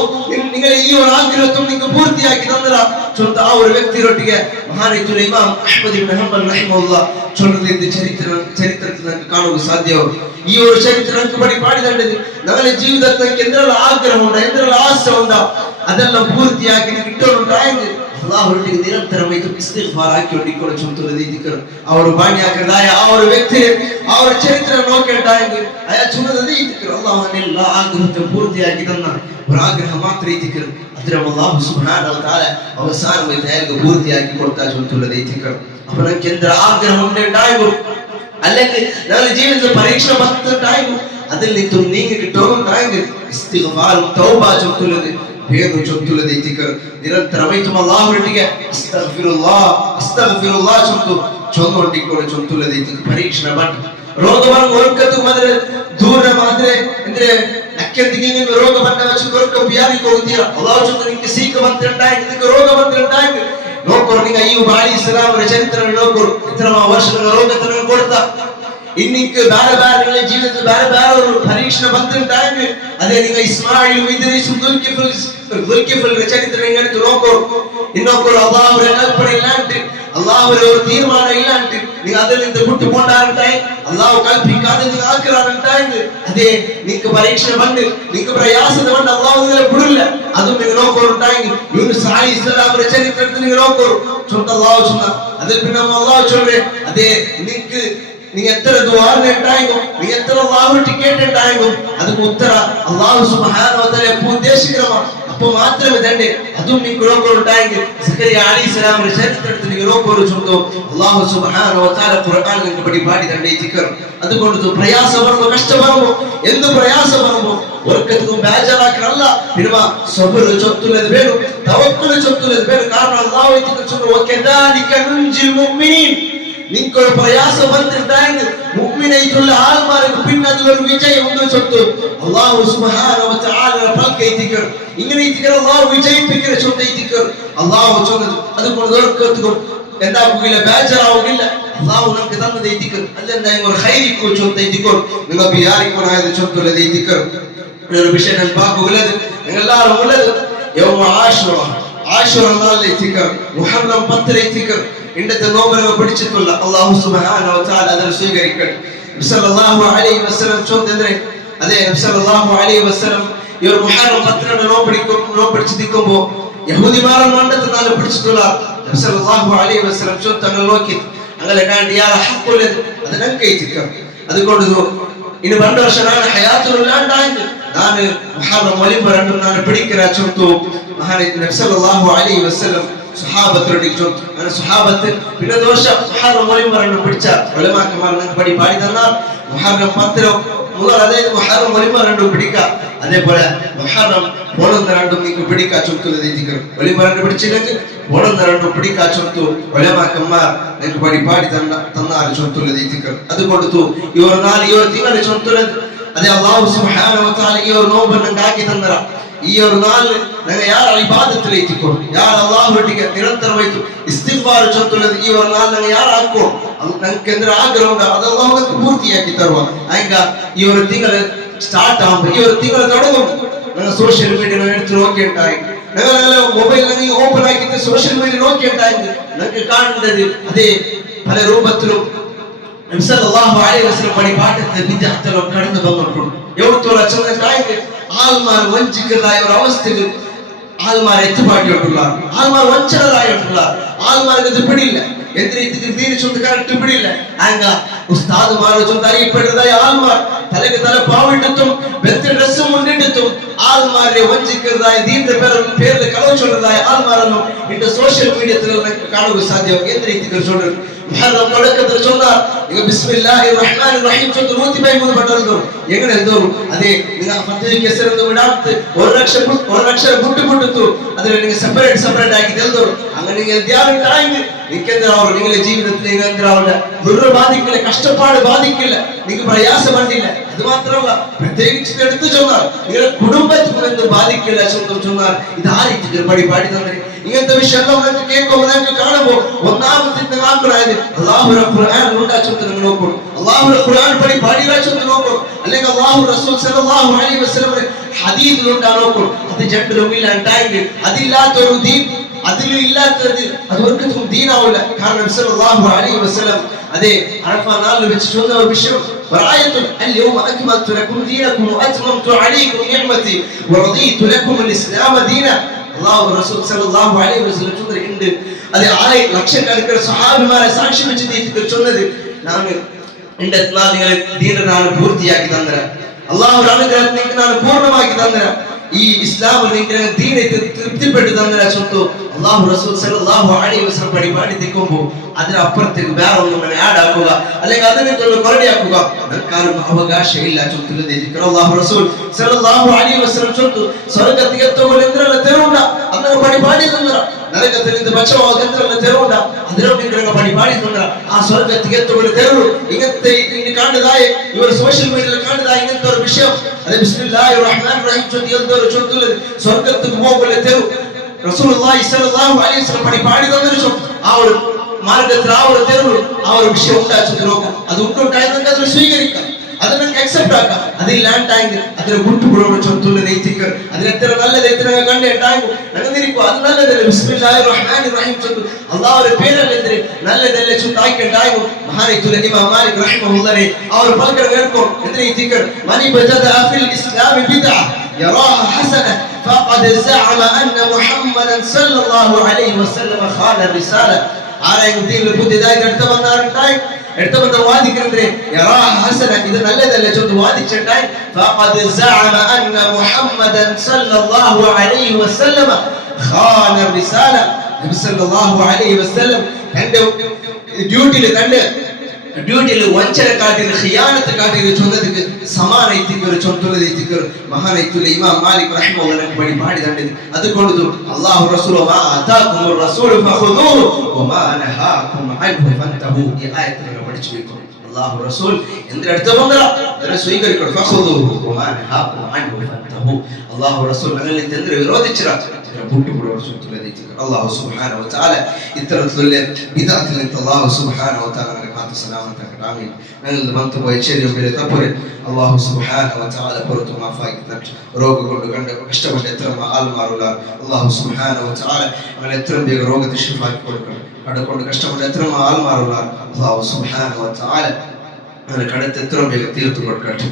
നിങ്ങളെ ഈ ഒരു ആഗ്രഹത്വം നിങ്ങൾക്ക് പൂർത്തിയാക്കി തന്നതാ ചൊന്ന ആ ഒരു വ്യക്തിയൊട്ടിಗೆ മഹാനായിട്ടുള്ള ഇമാം അഹ്മദ് ഇബ്നു ഹംബൽ റഹിമഹുല്ലാഹ് ചൊല്ലുന്ന ചരിത്രത്തിൽ നമുക്ക് കാണുക സാധ്യവും ഈ ഒരു ചരിത്രം നമുക്ക് പാടിതണ്ടത് ഞങ്ങളുടെ ജീവിതത്തിൽ എന്തെല്ലാം ആഗ്രഹമുണ്ട് എന്തെല്ലാം ആശ ഉണ്ടാ അതെല്ലാം പൂർത്തിയാക്കി കിട്ടുന്നുണ്ടായത് അള്ളാഹുവിന്റെ നിരന്തരമായിട്ട് ഇസ്തിഗ്ഫാർ ആക്കിക്കൊണ്ടിരിക്കുന്ന ചുമത്തുന്നത് അവർ ബാണിയാക്കുന്നതായ ആ ഒരു വ്യക്തി ആ ഒരു ചരിത്രം നോക്കിയിട്ടായെങ്കിൽ അയാൾ ചുമതല അള്ളാഹു എല്ലാ ആഗ്രഹത്തെ പൂർത്തിയാക്കി തന്ന ഒരു ആഗ്രഹം മാത്രമേ അത്തരം അള്ളാഹു സുബ്ഹാനഹു വ തആല അവസാനമായിട്ട് അയാൾക്ക് പൂർത്തിയാക്കി കൊടുത്താൽ ചുമത്തുള്ളത് അപ്പൊ നമുക്ക് എന്ത് ആഗ്രഹം ഉണ്ടാകും അല്ലെങ്കിൽ ഞങ്ങളുടെ ജീവിതത്തിൽ പരീക്ഷ വന്നിട്ടുണ്ടാകും അതിൽ നിന്നും നീങ്ങി കിട്ടുന്നുണ്ടായെങ്കിൽ ഇസ്തിഗ്ഫാറും തൗബ ചൊല്ലുന്നത് പേര് ചൊല്ലുന്നത് നിരന്തരമായിട്ടും അള്ളാഹുവിന്റെ അസ്തഗ്ഫിറുല്ലാഹ് ചൊല്ലുകൊണ്ടിരിക്കുന്ന പരീക്ഷ ರೋಗವನ್ನು ಹೊರಕತ್ತು ಮಾದ್ರೆ ದೂರ ಮಾದ್ರೆ ಅಂದ್ರೆ ನಕ್ಕೆಂದಿಗೆ ರೋಗ ಬಂದ ವಚನ ಕೊರಕ ಬಿಯಾರಿಗೆ ಹೋಗ್ತೀರಾ ಅಲ್ಲಾಹ್ ಜೊತೆ ನಿಮಗೆ ಸೀಕ ಬಂತಿರಟಾಯಿ ನಿಮಗೆ ರೋಗ ಬಂತಿರಟಾಯಿ ನೋಡ್ಕೊರು ನಿಮಗೆ ಅಯ್ಯೂ ಬಾಳಿ ಇಸ್ಲಾಮರ ಚರಿತ್ರೆ ನೋಡ್ಕೊರು ಇತರ ವರ್ಷಗಳ ರೋಗತನ ಕೊಡ್ತಾ ಇನ್ನಿಕ್ಕೆ ಬೇರೆ ಬೇರೆ ನಿಮಗೆ ಜೀವಿತದಲ್ಲಿ ಬೇರೆ ಬೇರೆ ಪರೀಕ್ಷೆ ಬಂತಿರಟಾಯಿ ಅದೇ ನಿಮಗೆ ಇಸ್ಮಾಯಿಲ್ ಇದ್ರಿಸ್ ದುಲ್ಕಿಫಲ್ ಚರಿತ್ರೆ ನಿಮಗೆ ನೋಡ್ಕೊರು ಇನ್ನೊಬ್ಬರು ಅಲ್ಲಾಹ್ರ ಕಲ್ಪನೆ ಇಲ್ಲಾಂಟಿ അള്ളാഹു ഒരു തീരുമാനം ഇല്ലാണ്ട് നിങ്ങൾ അതിൽ നിന്ന് വിട്ടുപോണ്ടാറുണ്ടായി അള്ളാഹു കൽപ്പിക്കാതെ നിങ്ങൾ ആക്കുറാറുണ്ടായത് അതേ നിങ്ങൾക്ക് പരീക്ഷ പണ്ട് നിങ്ങൾക്ക് പ്രയാസത പണ്ട് അള്ളാഹു നിങ്ങളെ വിടില്ല അതും നിങ്ങൾ നോക്കോറുണ്ടായെങ്കിൽ യൂനുസ് അലൈഹിസ്സലാമിന്റെ ചരിത്രത്തിൽ നിങ്ങൾ നോക്കോറു ചൊന്ന അള്ളാഹു ചൊന്ന അതിൽ പിന്നെ അള്ളാഹു ചൊല്ലേ അതേ നിങ്ങൾക്ക് നീ എത്ര ദ്വാരണ്ടായെങ്കിലും നീ എത്ര അള്ളാഹുവിട്ട് കേട്ടിട്ടായെങ്കിലും അതിന് ഉത്തര അള്ളാഹു സുബ്ഹാനഹു വ തആല എപ്പോൾ ഉദ്ദേശിക്കുന്നതാണ് അപ്പൊ മാത്രമേ തന്നെ അതും നിങ്ങൾക്ക് നോക്കോറുണ്ടായെങ്കിൽ സക്കറിയ അലൈഹിസ്സലാമിന്റെ ചരിത്രത്തിൽ നിങ്ങൾ നോക്കോറു ചൊന്നു അള്ളാഹു സുബ്ഹാനഹു വ തആല ഖുർആൻ നിങ്ങൾക്ക് പാടി തന്നേറ്റിക്കർ അതുകൊണ്ട് പ്രയാസം വരുമ്പോ കഷ്ടം വരുമ്പോ എന്ത് പ്രയാസം വരുമ്പോ ഒർക്കത്തും ബേജാറാക്കല്ല പിന്നീട് സബർ ചൊല്ലുന്നത് വേണം തവക്കുൽ ചൊല്ലുന്നത് വേണം കാരണം അള്ളാഹു ഇതിക്ക് ചൊന്നു വകദാലിക നുൻജിൽ മുഅ്മിനീൻ നിങ്ങൾക്ക് പ്രയാസം വന്നിട്ടായെങ്കിൽ മുഅ്മിനായിട്ടുള്ള ആൾമാർക്ക് പിന്നെ അതിലൊരു വിജയം ഉണ്ട് ചൊല്ല് അള്ളാഹു സുബ്ഹാനഹു വ തആല പൽക്കൈതിക്കർ ഇങ്ങനെ ഇതിക്കർ അള്ളാഹു വിജയിപ്പിക്കുന്ന ചൊല്ലിതിക്കർ അള്ളാഹു ചൊന്നത് അതുകൊണ്ട് ഒർക്കത്തും എന്താകുകയില്ല ബേജാറാവുകയില്ല അള്ളാഹു നമുക്ക് തന്നത് ഇതിക്കർ അല്ലെന്തായാലും ഒരു ഖൈരിക്കോ ചൊല്ലിതിക്കർ നിങ്ങൾ ബിയാരിക്കനായത് ചൊല്ലുള്ളതിക്കർ ഒരു വിഷയം ഞാൻ പാകുള്ളത് നിങ്ങൾ എല്ലാവരും ഉള്ളത് യൗമ ആശുറ ആശുറ നാളിലേതിക്കർ മുഹറം 10 ഇന്നത്തെ നോമ്പുകൾ പിടിച്ചിട്ടുള്ള അല്ലാഹു സുബ്ഹാനഹു വ തആല അതിനെ സ്വീകരിക്കട്ടെ നബി സല്ലല്ലാഹു അലൈഹി വസല്ലം ചോദിച്ചത് അതേ നബി സല്ലല്ലാഹു അലൈഹി വസല്ലം ഈ മുഹറം 10 നോമ്പ് പിടിച്ചിരിക്കുമ്പോൾ യഹൂദിമാർ മണ്ടത്തെ നാല് പിടിച്ചിട്ടുള്ള നബി സല്ലല്ലാഹു അലൈഹി വസല്ലം ചോദിച്ചു നോക്കി അങ്ങനെ കാണ്ടി യാ ഹഖുൽ അതിനെ കൈതിക്കാം അതുകൊണ്ട് ഇനി 2 വർഷം ഞാൻ ഹയാത്തുല്ലാണ്ടായി ഞാൻ മുഹറം വലിയ രണ്ടും ഞാൻ പിടിക്കരാ ചോദിച്ചു മഹാനായ നബി സല്ലല്ലാഹു അലൈഹി വസല്ലം സ്വഹാബത്തോട് ചോദിച്ചു അങ്ങനെ സ്വഹാബത്ത് പിന്നെ ദോഷം മുഹറം വലിയ പിടിച്ച ഉലമാക്കന്മാർ നിങ്ങൾക്ക് പാടി തന്നാൽ മുഹറം 10 മുതൽ അതായത് മുഹറം വലിയ രണ്ടും പിടിക്കുക അതേപോലെ മുഹറം 1 നിങ്ങൾക്ക് പിടിക്കാൻ ചൊല്ലുന്നത് വലിയ പിടിച്ചില്ലെങ്കിൽ 1 പിടിക്കാൻ ചൊല്ലുന്നു ഉലമാക്കന്മാർ നിങ്ങൾക്ക് പാടി തന്നാൽ ചൊല്ലുന്നത് അതുകൊണ്ട് ഈ ഒരു നാല് ഈ ഒരു തിങ്കൾ ചൊല്ലുന്നത് അതെ അല്ലാഹു സുബ്ഹാനഹു വ തആല ഈ ഒരു നോമ്പ് ആക്കി തന്നറ ഈ ഒരു നാല് ഞങ്ങൾ യാർ ഇബാദത്തിലേക്ക് യാർ അല്ലാഹുവിന്റെ നിരന്തരമായിട്ട് ഇസ്തിഗ്ഫാർ ചൊല്ലുന്നത് ഈ ഒരു നാല് ഞങ്ങൾ യാർ ആക്കോ നമുക്ക് എന്തൊരു ആഗ്രഹമുണ്ട് അത് അല്ലാഹു നമുക്ക് പൂർത്തിയാക്കി തരുക ആയിക്ക ഈ ഒരു തിങ്കൾ സ്റ്റാർട്ട് ആകുമ്പോൾ ഈ ഒരു തിങ്കൾ തുടങ്ങും ഞങ്ങൾ സോഷ്യൽ മീഡിയ എടുത്ത് നോക്കിയിട്ടായി ഞങ്ങൾ മൊബൈൽ ഓപ്പൺ ആക്കിയിട്ട് സോഷ്യൽ മീഡിയ നോക്കിയിട്ടായി ഞങ്ങൾക്ക് കാണുന്നത് അതേ പല രൂപത്തിലും നബി സല്ലല്ലാഹു അലൈഹി വസല്ലം പാഠത്തെ വിദ്യാർത്ഥികൾ കടന്നു വന്നിട്ടുണ്ട് എവിടത്തോളം ചെന്നിട്ടായി ആൾമാർ വഞ്ചിക്കുന്നതായ ഒരു അവസ്ഥയിൽ ആൾമാർ എത്തുപാട്ടിയിട്ടുള്ള ആൾമാർ വഞ്ചകരായിട്ടുള്ള ആൾമാർക്ക് ഇത് പിടിയില്ല എന്ത് രീതിയിൽ ദീനി ചൊന്ന് കറക്റ്റ് പിടിയില്ല ആങ്ക ഉസ്താദുമാരെ ചൊന്ന് അറിയപ്പെടുന്നതായ ആൾമാർ തലക്ക് തല പാവിട്ടെത്തും വെത്ത ഡ്രസ്സും മുണ്ടിട്ടെത്തും ആൾമാരെ വഞ്ചിക്കുന്നതായ ദീന്റെ പേരിൽ കളവ് ചൊല്ലുന്നതായ ആൾമാരൊന്നും ഇന്ന് സോഷ്യൽ മീഡിയത്തിൽ കാണുക സാധ്യമാകും എന്ത് രീതിയിൽ ചൊല്ലുന്നു മുഹറം തുടക്കത്തിൽ ചൊന്നാൽ നിങ്ങൾ ബിസ്മില്ലാഹിർ റഹ്മാനിർ റഹീം ചൊല്ല് 113 പണ്ടോ എങ്ങനെ എന്തോറും അതെ നിങ്ങൾ ഫത്ഹ് കസർ എന്ന് വിടാത്ത് ഒരു അക്ഷരം മുട്ടുമുട്ടു അതിനെ നിങ്ങൾ സെപ്പറേറ്റ് ആക്കി എന്തോറും അങ്ങനെ നിങ്ങൾ ധ്യാനത്തായി നിൽക്കുന്നവർ നിങ്ങളുടെ ജീവിതത്തിൽ നിങ്ങൾ ദുരിത ബാധിക്കില്ല കഷ്ടപ്പാട് ബാധിക്കില്ല നിങ്ങൾക്ക് പ്രയാസം വന്നില്ല അത് മാത്രമല്ല പ്രത്യേകിച്ച് എടുത്തു ചൊന്നാൽ നിങ്ങളുടെ കുടുംബത്തിൽ എന്ത് ബാധിക്കില്ല ചൊന്നാൽ ഇത് ആയിരിക്കും പാടി തന്നെ ഇങ്ങനത്തെ വിഷയം നിങ്ങൾക്ക് കേൾക്കുമ്പോൾ നിങ്ങൾക്ക് കാണുമ്പോൾ ഒന്നാമത്തെ ആഗ്രഹം അല്ലാഹുവിന്റെ ഖുർആൻ ഉണ്ടാച്ചുകൊണ്ട് നിങ്ങൾ നോക്കണം അല്ലാഹുവിന്റെ ഖുർആൻ പാടിയിലാച്ചുകൊണ്ട് നോക്കണം അല്ലെങ്കിൽ അല്ലാഹു റസൂൽ സല്ലല്ലാഹു അലൈഹി വസല്ലം ഹദീസിലുണ്ടാ നോക്കും അത് ജണ്ടിലുമില്ല ഉണ്ടായെങ്കിൽ അതില്ലാത്തൊരു ദീൻ അതിലില്ലാത്തത് അതൊരിക്കലും ദീനാവില്ല. കാരണം നബി സല്ലല്ലാഹു അലൈഹി വസല്ലം അതേ അറഫ നാളിൽ വെച്ച് ചൊന്ന ഒരു വിഷയം വറഅയതു അൽയൗമ അക്മൽതു ലക്കും ദീനക്കും വഅത്മംതു അലൈക്കും നിഅമതി വറദീതു ലക്കും അൽ-ഇസ്ലാമ ദീന. അല്ലാഹു റസൂൽ സല്ലല്ലാഹു അലൈഹി വസല്ലം ചൊല്ലുന്നുണ്ട് അതേ ലക്ഷക്കണക്കിന് സ്വഹാബിമാരെ സാക്ഷ്യം വെച്ച് ചൊന്നത് ഞാൻ എന്റെ നിങ്ങളെ ദീനനാണ് പൂർത്തിയാക്കി തന്നരാ അല്ലാഹു അനുഗ്രഹം ನಾನು പൂർണ്ണമാക്കി തന്നരാ ഈ ഇസ്ലാമിൽ നിങ്ങൾ ദീനെ തൃപ്തിപ്പെട്ടു തന്നരാ ചൊന്നു അല്ലാഹു റസൂൽ സല്ലല്ലാഹു അലൈഹി വസല്ലം പരിപാടി നിൽക്കുമ്പോൾ അതിനപ്പുറത്തേക്ക് വേറെ ഒന്നും ആഡ് ആക്കുക അല്ലെങ്കിൽ അതിനേക്കുള്ള മറുപടിയാക്കുക നമുക്കാരും അവകാശമില്ല ചൊല്ലുന്നത്. അല്ലാഹു റസൂൽ സല്ലല്ലാഹു അലൈഹി വസല്ലം ചൊന്നു സ്വർഗ്ഗത്തിൽ എത്തുമ്പോൾ എന്തെല്ലാം തെരുവുണ്ട അന്ന് പരിപാടി തന്നരാ നരകത്തിൽ നിന്ന് ബച്ചവാകെന്തെല്ലാം തെരുവുണ്ട അതിനൊക്കെ നിങ്ങൾ പരിപാടി തന്നരാ ആ സ്വർഗ്ഗത്തിൽ എത്തുമ്പോൾ തെരുവ് ഇങ്ങനത്തെ ഇനി കാണുന്നതായ ഇവർ സോഷ്യൽ മീഡിയയിൽ കാണുന്നതായ ഇങ്ങനത്തെ ഒരു വിഷയം അത് ബിസ്മില്ലാഹിർ റഹ്മാനിർ റഹീം ചൊല്ലുന്നത് സ്വർഗ്ഗത്തിൽ പോകുമ്പോൾ തെരുവ് റസൂലുള്ളാഹി സ്വല്ലല്ലാഹു അലൈഹി വസല്ലം പരിപാടി തന്നിരുന്നു. ആ ഒരു മാർഗത്തിൽ ആ ഒരു തെരുവ് ആ ഒരു വിഷയം ഉണ്ടാച്ചു നോക്കാം. അത് ഉണ്ടായെങ്കിൽ അതിനെ സ്വീകരിക്കാം, അതിനെ അക്സെപ്റ്റ് ആക്കാം. അതില്ലാണ്ടായെങ്കിൽ അതിനെ വിട്ടുപുറോട് ചൊല്ലുന്ന നെയ്ത്തിക്കർ അതിന് എത്ര നല്ലത് എത്ര കണ്ടിട്ടായെങ്കിൽ നടന്നിരിക്കും. അത് നല്ലതല്ലേ ബിസ്മില്ലാഹിർ റഹ്മാനിർ റഹീം ചൊല്ലു അല്ലാഹുവിന്റെ പേരല്ലേ നല്ലതല്ലേ ചൊല്ലായിണ്ടായെങ്കിൽ മഹാനായിട്ടുള്ള ഇമാം മാലിക് റഹിമഹുല്ലാഹി ആ ഒരു പൽക്കർ കേൾക്കും എന്തിനാ ഈ തിക്കർ മനി ബദഅ ഫിൽ ഇസ്ലാമി ബിദ്അ يراها حسنة فقد زعم أن محمدا صلى الله عليه وسلم خان الرسالة. على يمدين لبودي داي ارتبنا رتاي ارتبنا وادي كندري يراها حسنة إذا نلذ اللي جود وادي شتاي فقد زعم أن محمدا صلى الله عليه وسلم خان الرسالة. النبي صلى الله عليه وسلم عنده ഡ്യൂട്ടി ഡ്യൂട്ടിയിൽ വഞ്ചന കാട്ടിന് ഖിയാനത്ത് കാട്ടിന് ചൊന്നതിക്ക് സമാനൈത്തിക്കൊരു ചൊല്ലുന്നതിക്ക് മഹാനൈത്തുൽ ഇമാം മാലിക് റഹിമഹുല്ലാഹ് പരിപാടി കണ്ടത്. അതുകൊണ്ട് അല്ലാഹു റസൂൽ മാ ആതാകുമുർ റസൂൽ ഫഖുദൂഹു വമാ നഹാകും അൻഹു ഫൻതഹു. ഈ ആയത്തിനെ പഠിച്ചു വെക്കും. അല്ലാഹു റസൂൽ എന്തിനടുത്ത് വന്നോ അതിനെ സ്വീകരിക്കണം. ഫഖുദൂഹു വമാ നഹാകും അൻഹു ഫൻതഹു. അല്ലാഹു റസൂൽ അങ്ങനെ എന്തിനെ വിരോധിച്ചരാ അല്ലാഹു സുബ്ഹാനഹു വ തആല ഇത്തരത്തിലുള്ള ബിദഅത്തിൽ അല്ലാഹു സുബ്ഹാനഹു വ തആല കാത്തു സലാമത്താക്കട്ടെ. ആമീൻ. ഞങ്ങൾ മന്ത്രിപോയ ചെറിയ തപ്പുരെ അല്ലാഹു സുബ്ഹാനഹു വ തആല പുറത്തു മാഫാക്കി രോഗം കൊണ്ട് കണ്ട് കഷ്ടപ്പെട്ട എത്ര ആൾമാരുള്ള അല്ലാഹു സുബ്ഹാനഹു വ തആല ഞങ്ങൾ എത്രയും വേഗം രോഗത്തെ ശിഫാക്കി കൊടുക്കണം. അതുകൊണ്ട് കഷ്ടപ്പെട്ട എത്ര ആൾമാരുള്ള അല്ലാഹു സുബ്ഹാനഹു വ തആല കടത്ത് എത്രയും വേഗം തീർത്തു കൊടുക്കട്ടെ.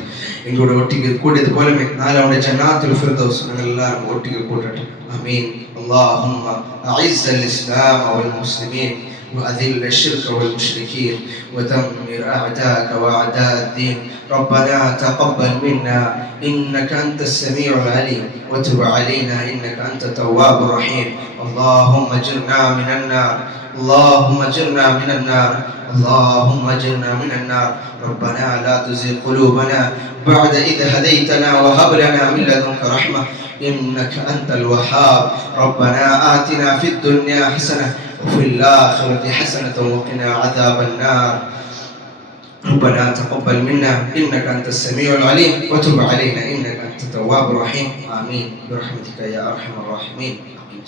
എങ്ങോട്ട് ഒട്ടിക്ക് കൂടിയതുപോലെ നാലാമത്തെ ജന്നാത്തുൽ ഫിർദൗസ് ഞങ്ങളെല്ലാവരും ഒട്ടിക്ക് കൂട്ടട്ടെ. آمين. اللهم أعز الإسلام والمسلمين وأذل الشرك والمشركين ودمر أعداءك وأعداء الدين. ربنا تقبل منا إنك أنت السميع العليم وتب علينا إنك أنت التواب الرحيم. اللهم اجرنا من النار اللهم اجرنا من النار اللهم اجرنا من النار. ربنا لا تزغ قلوبنا بعد إذ هديتنا وهب لنا من لدنك رحمة إنك أنت الوهاب. ربنا آتنا في الدنيا حسنة وفي الآخرة حسنة وقنا عذاب النار. ربنا تقبل منا إنك أنت السميع العليم وتب علينا إنك أنت التواب الرحيم. آمين برحمتك يا أرحم الراحمين. آمين.